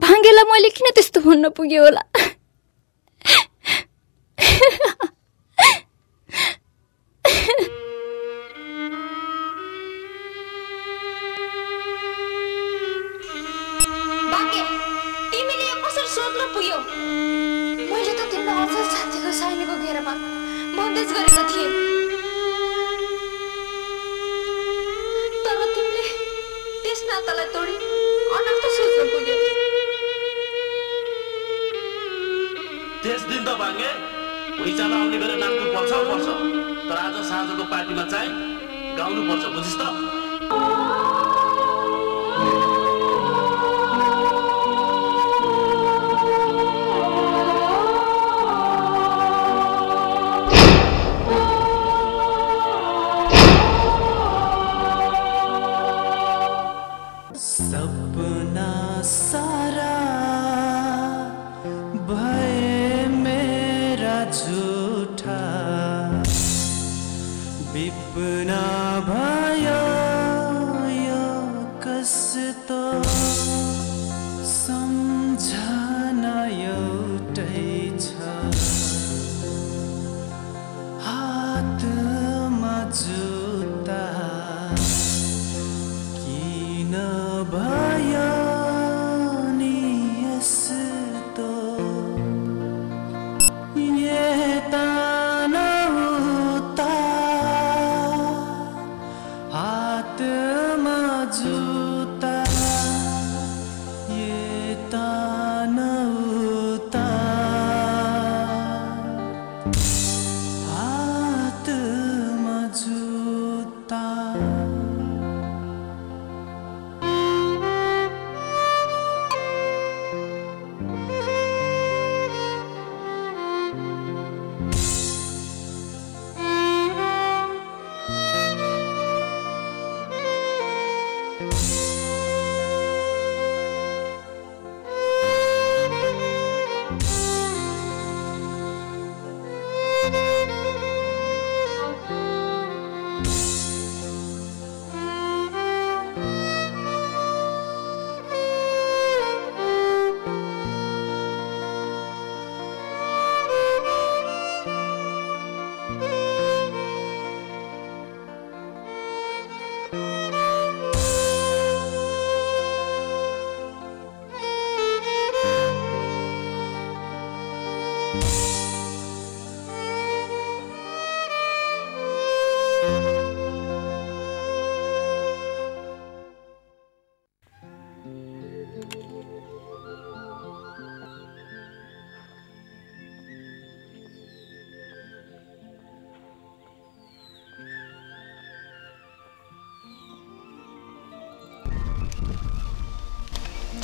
भाङ्गेलाई मैले किन त्यस्तो भन्न पुग्यो होला? भाङ्गे, तिमीले यो कसरी सोच्न पुग्यौ? मैले त तिम्रो असल साथीको साइनोको घेरामा बन्देज गरेको थिएँ, तर तिमीले त्यस नातालाई तोडी अनर्थ सोच्न पुग्यो। त्यस दिन त भाङ्गे भुइँचालो आउने बेला नाच्नु पर्छ, तर आज साँझको पार्टीमा चाहिँ गाउनु पर्छ, बुझिस् त? सपना सारा भए मेरा झूठा, विपना भयो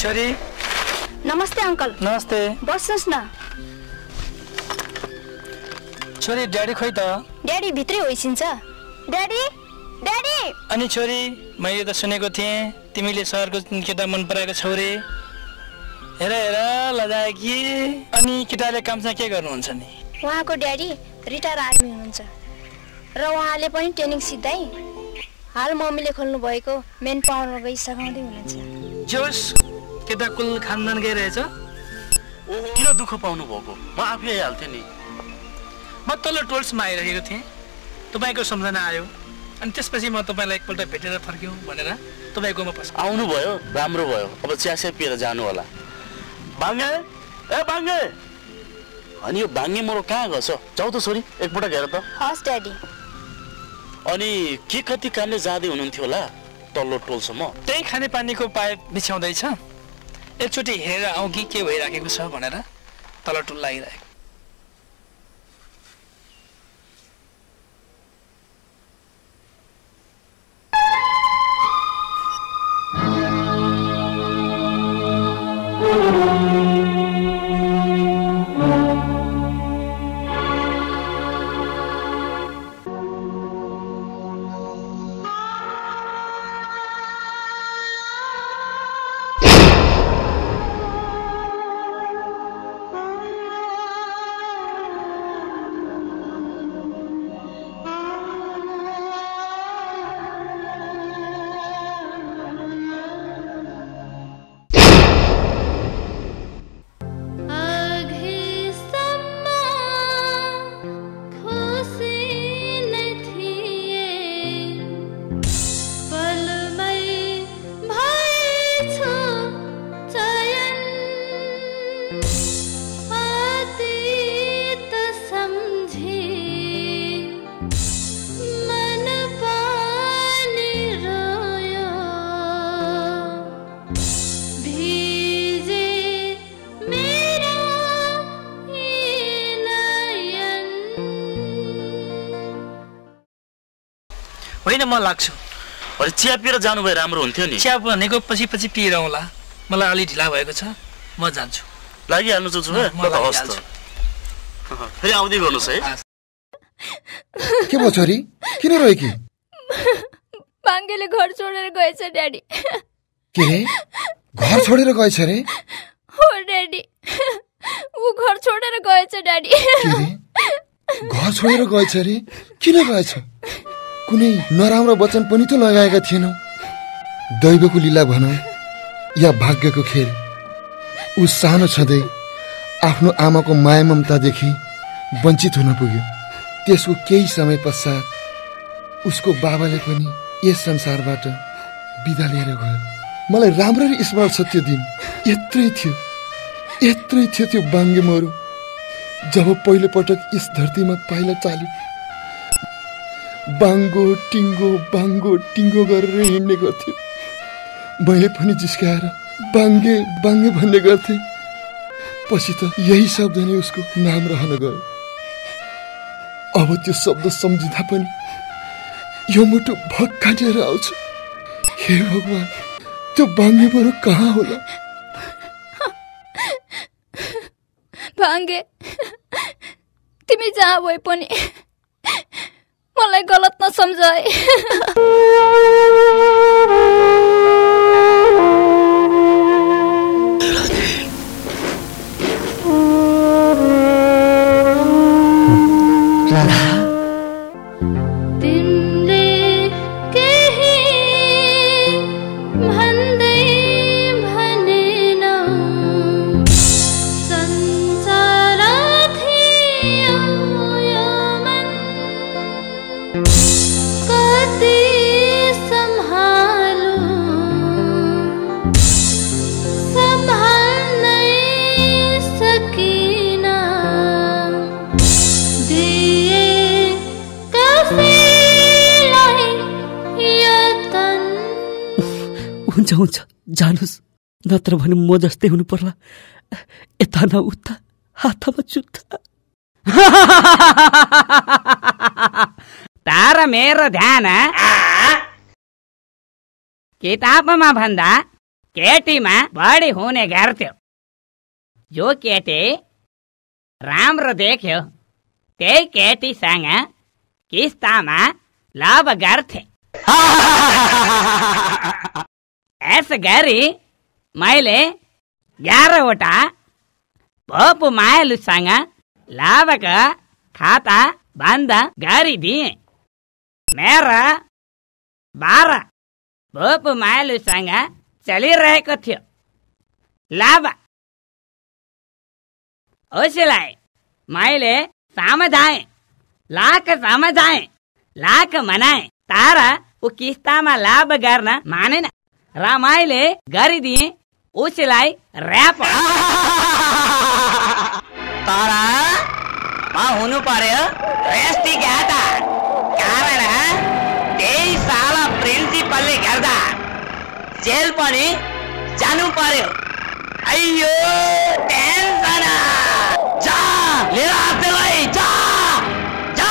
छोरी नमस्ते अंकल। नमस्ते। बस्नुहोस् न। छोरी ड्याडी खोइ त? ड्याडी भित्रै होइसिन्छ। Daddy daddy. अनि छोरी मैले त सुनेको थिएँ तिमीले सहरको केटा मन पराएको छौ रे। हेर हेर लजाए कि। अनि केटाले काम चाहिँ के गर्नुहुन्छ नि? उहाँको ड्याडी रिटायर आर्मी हुनुहुन्छ र उहाँले पनि ट्रेनिङ सिधाई हाल मम्मीले खोल्नु भएको मेन पावरमा गई सघाउँदै हुनुहुन्छ। जोस केटा कुल खानदान गइरहेछ। किन दुःख पाउनु भएको? म आफै आइहाल्थेँ नि। म तल टोल्समा आइरहेको थिएँ, तपाईँको सम्झना आयो अनि त्यसपछि म तपाईँलाई एकपल्ट भेटेर फर्क्यौँ भनेर तपाईँकोमा पस्छु। आउनुभयो राम्रो भयो। अब चियासिया पिएर जानु होला। बाङ्गे ए बाङ्गे। अनि यो बाङ्गे मरो कहाँ गछ? जाऊ त छोरी एकपल्ट हेर त। हस् ड्याडी। अनि के कति कामले जाँदै हुनुहुन्थ्यो होला तल्लो टोलसम्म? त्यही खानेपानीको पाइप बिछ्याउँदैछ। एकचोटि हेरेर आउँ कि के भइराखेको छ भनेर तल टोल लागिरहेको। होइन म लाग्छु। अरे चिया पिएर जानु भए राम्रो हुन्थ्यो नि। चिया भनेको पछि पछि पिरौँला। मलाई अलि ढिला भएको छ, म जान्छु। लागिहाल्नु चुच्छु है? म त हस् त। फेरि आउँदै गर्नुहोस् है। के भयो छोरी? किन रोए कि? बाङ्गेले घर छोडेर गएछ ड्याडी। के? घर छोडेर गएछ रे? हो ड्याडी, ऊ घर छोडेर गएछ ड्याडी। घर छोडेर गएछ रे? किन गएछ? कुनै नराम्रो वचन पनि त लगाएका थिएनौ। दैवको लीला भनौँ या भाग्यको खेल। ऊ सानो छँदै आफ्नो आमाको माया ममतादेखि वञ्चित हुन पुग्यो। त्यसको केही समय पश्चात उसको बाबाले पनि यस संसारबाट बिदा लिएर गयो। मलाई राम्ररी स्मरण छ त्यो दिन। यत्रै थियो त्यो बाङ्गे मरु जब पहिलो पटक यस धरतीमा पाइला चाल्यो। बाङ्गो टिङ्गो गरेर हिँड्ने गर्थ्यो। मैले पनि जिस्काएर बाङ्गे भन्ने गर्थेँ। पछि त यही शब्द नै उसको नाम रहन गयो। अब त्यो शब्द सम्झिँदा पनि यो मुटु भक्काटेर आउँछ। हे भगवान, त्यो बाङ्गे मरु कहाँ होला? बाङ्गे, तिमी जहाँ भए पनि मलाई गलत नसम्झ है। हुन्छ जानुस्, नत्र भने म जस्तै हुनु पर्ला। यता न उता, हातमा जुत्ता। तारा मेरो ध्यान किताबमा भन्दा केटीमा बढी हुने गर्थ्यो। जो केटी राम्रो देख्यो त्यही केटीसँग किस्तामा लभ गर्थे। यसगरी मैले 11वटा भोपु मायालुसँग लाभका खाता बन्द गरिदिए। मेरा 12 भोपु मायालुसँग चलिरहेको थियो लाभ। उसलाई मैले सम्झाएँ, लाख मनाएँ, तर ऊ किस्तामा लाभ गर्न मानेन र मैले गरिदिएँ उसलाई ऱ्याप। तर म हुनु पर्यो रेस्टी गाता, कारण त्यही साल प्रिन्सिपलले गर्दा जेल पनि जानु पर्यो। अయ్యో टेन्सन। जा लिएर त्यसलाई, जा जा।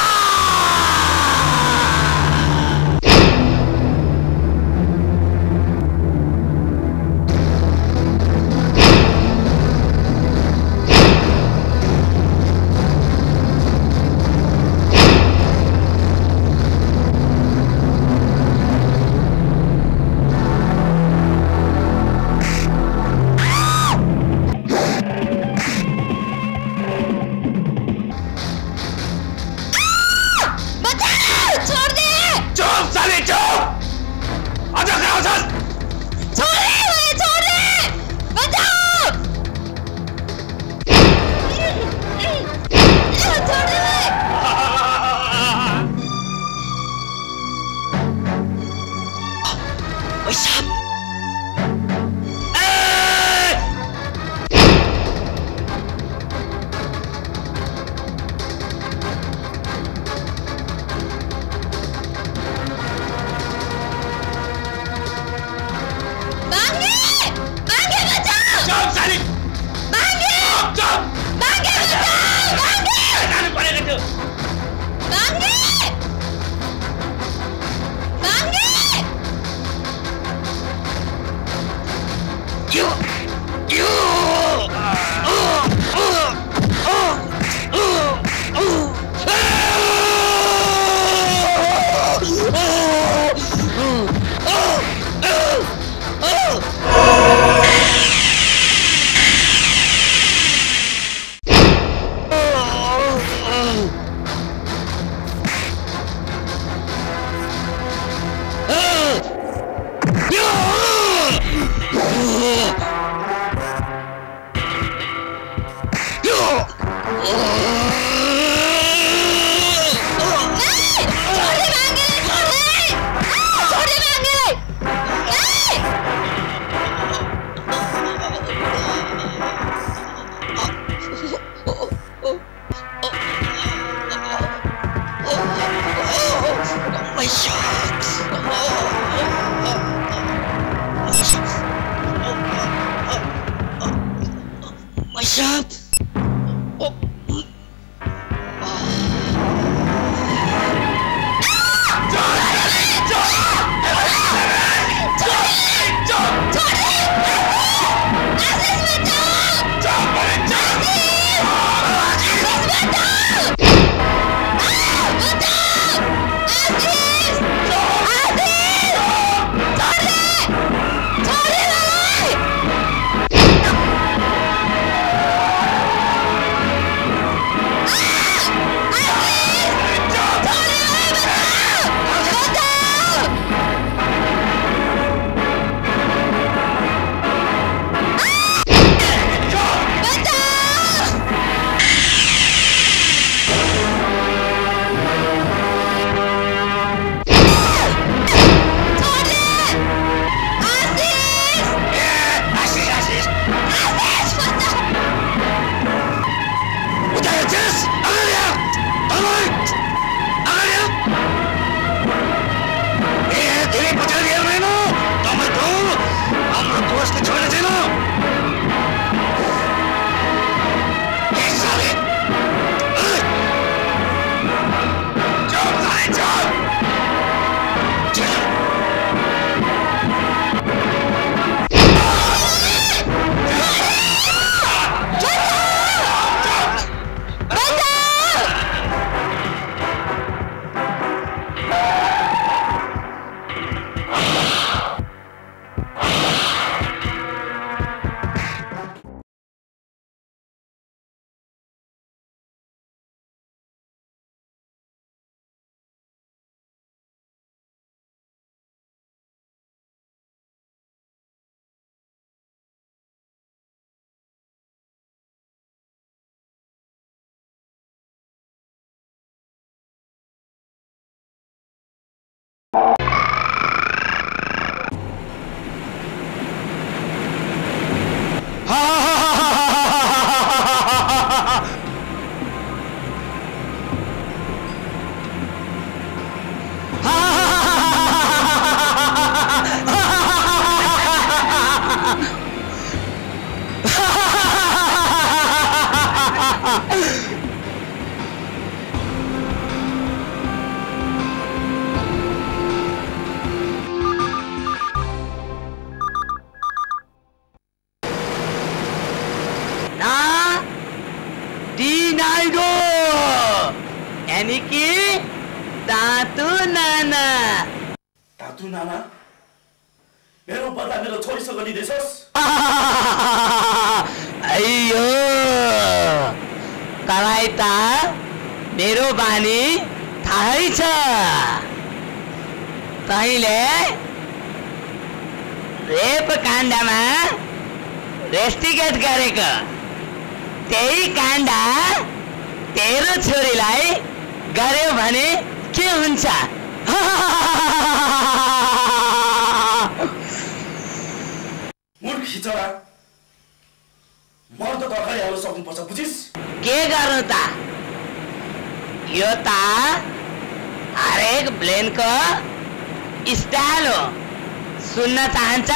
नाना मेरो बदला मेरो छोरीसँग लिँदैछस्? अಯ್यो तँलाई त मेरो बानी थाहै छ। तैँले रेप काण्डमा रेस्टिगेट गरेको त्यही काण्ड तेरो छोरीलाई गर्यो भने के हुन्छ? मूर्ख खिचडा मर्द त अगाडि आउन सक्नुपर्छ बुझिस्? के गर्नु त? यो त हरेक ब्लेनको स्टाइल हो। सुन्न चाहन्छ?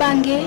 बाङ्गे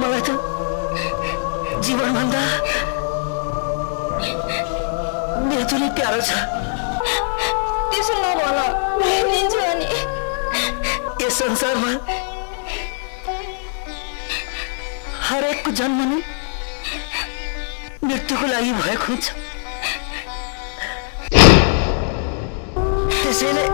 मलाई त जीवनभन्दा मृत्यु नै प्यारो छ। त्यसो नभन, लिन्छु अनि यस संसारमा हरेकको जन्म नै मृत्युको लागि भएको हुन्छ। त्यसैले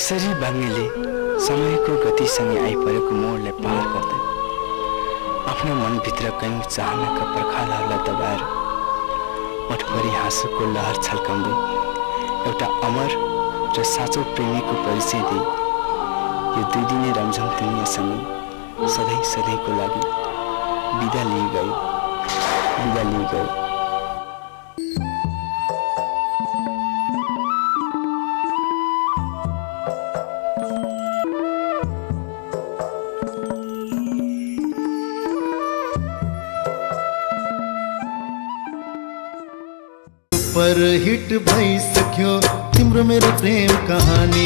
यसरी बाङ्गेले समयको गतिसँगै आइपरेको मोडलाई पार गर्दै आफ्नो मनभित्र कैयौँ चाहनाका पर्खालहरूलाई दबाएर मठभरि हाँसोको लहर छल्काउँदै एउटा अमर र साँचो प्रेमीको परिचय दिए यो 2 दिने रमझम दुनियाँसँग सधैँ सधैँको लागि बिदा लिई गयो। पर हिट भइसक्यो तिम्रो मेरो प्रेम कहानी।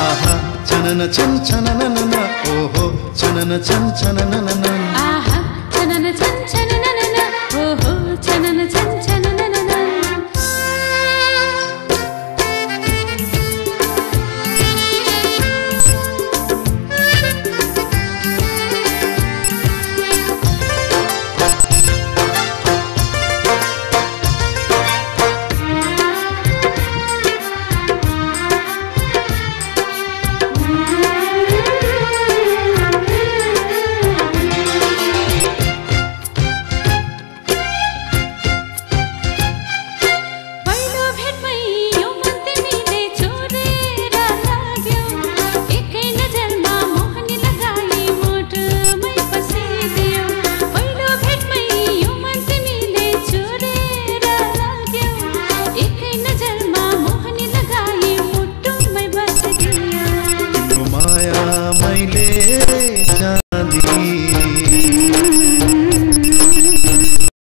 आहा छनन छन छनन ओहो छनन छन छनन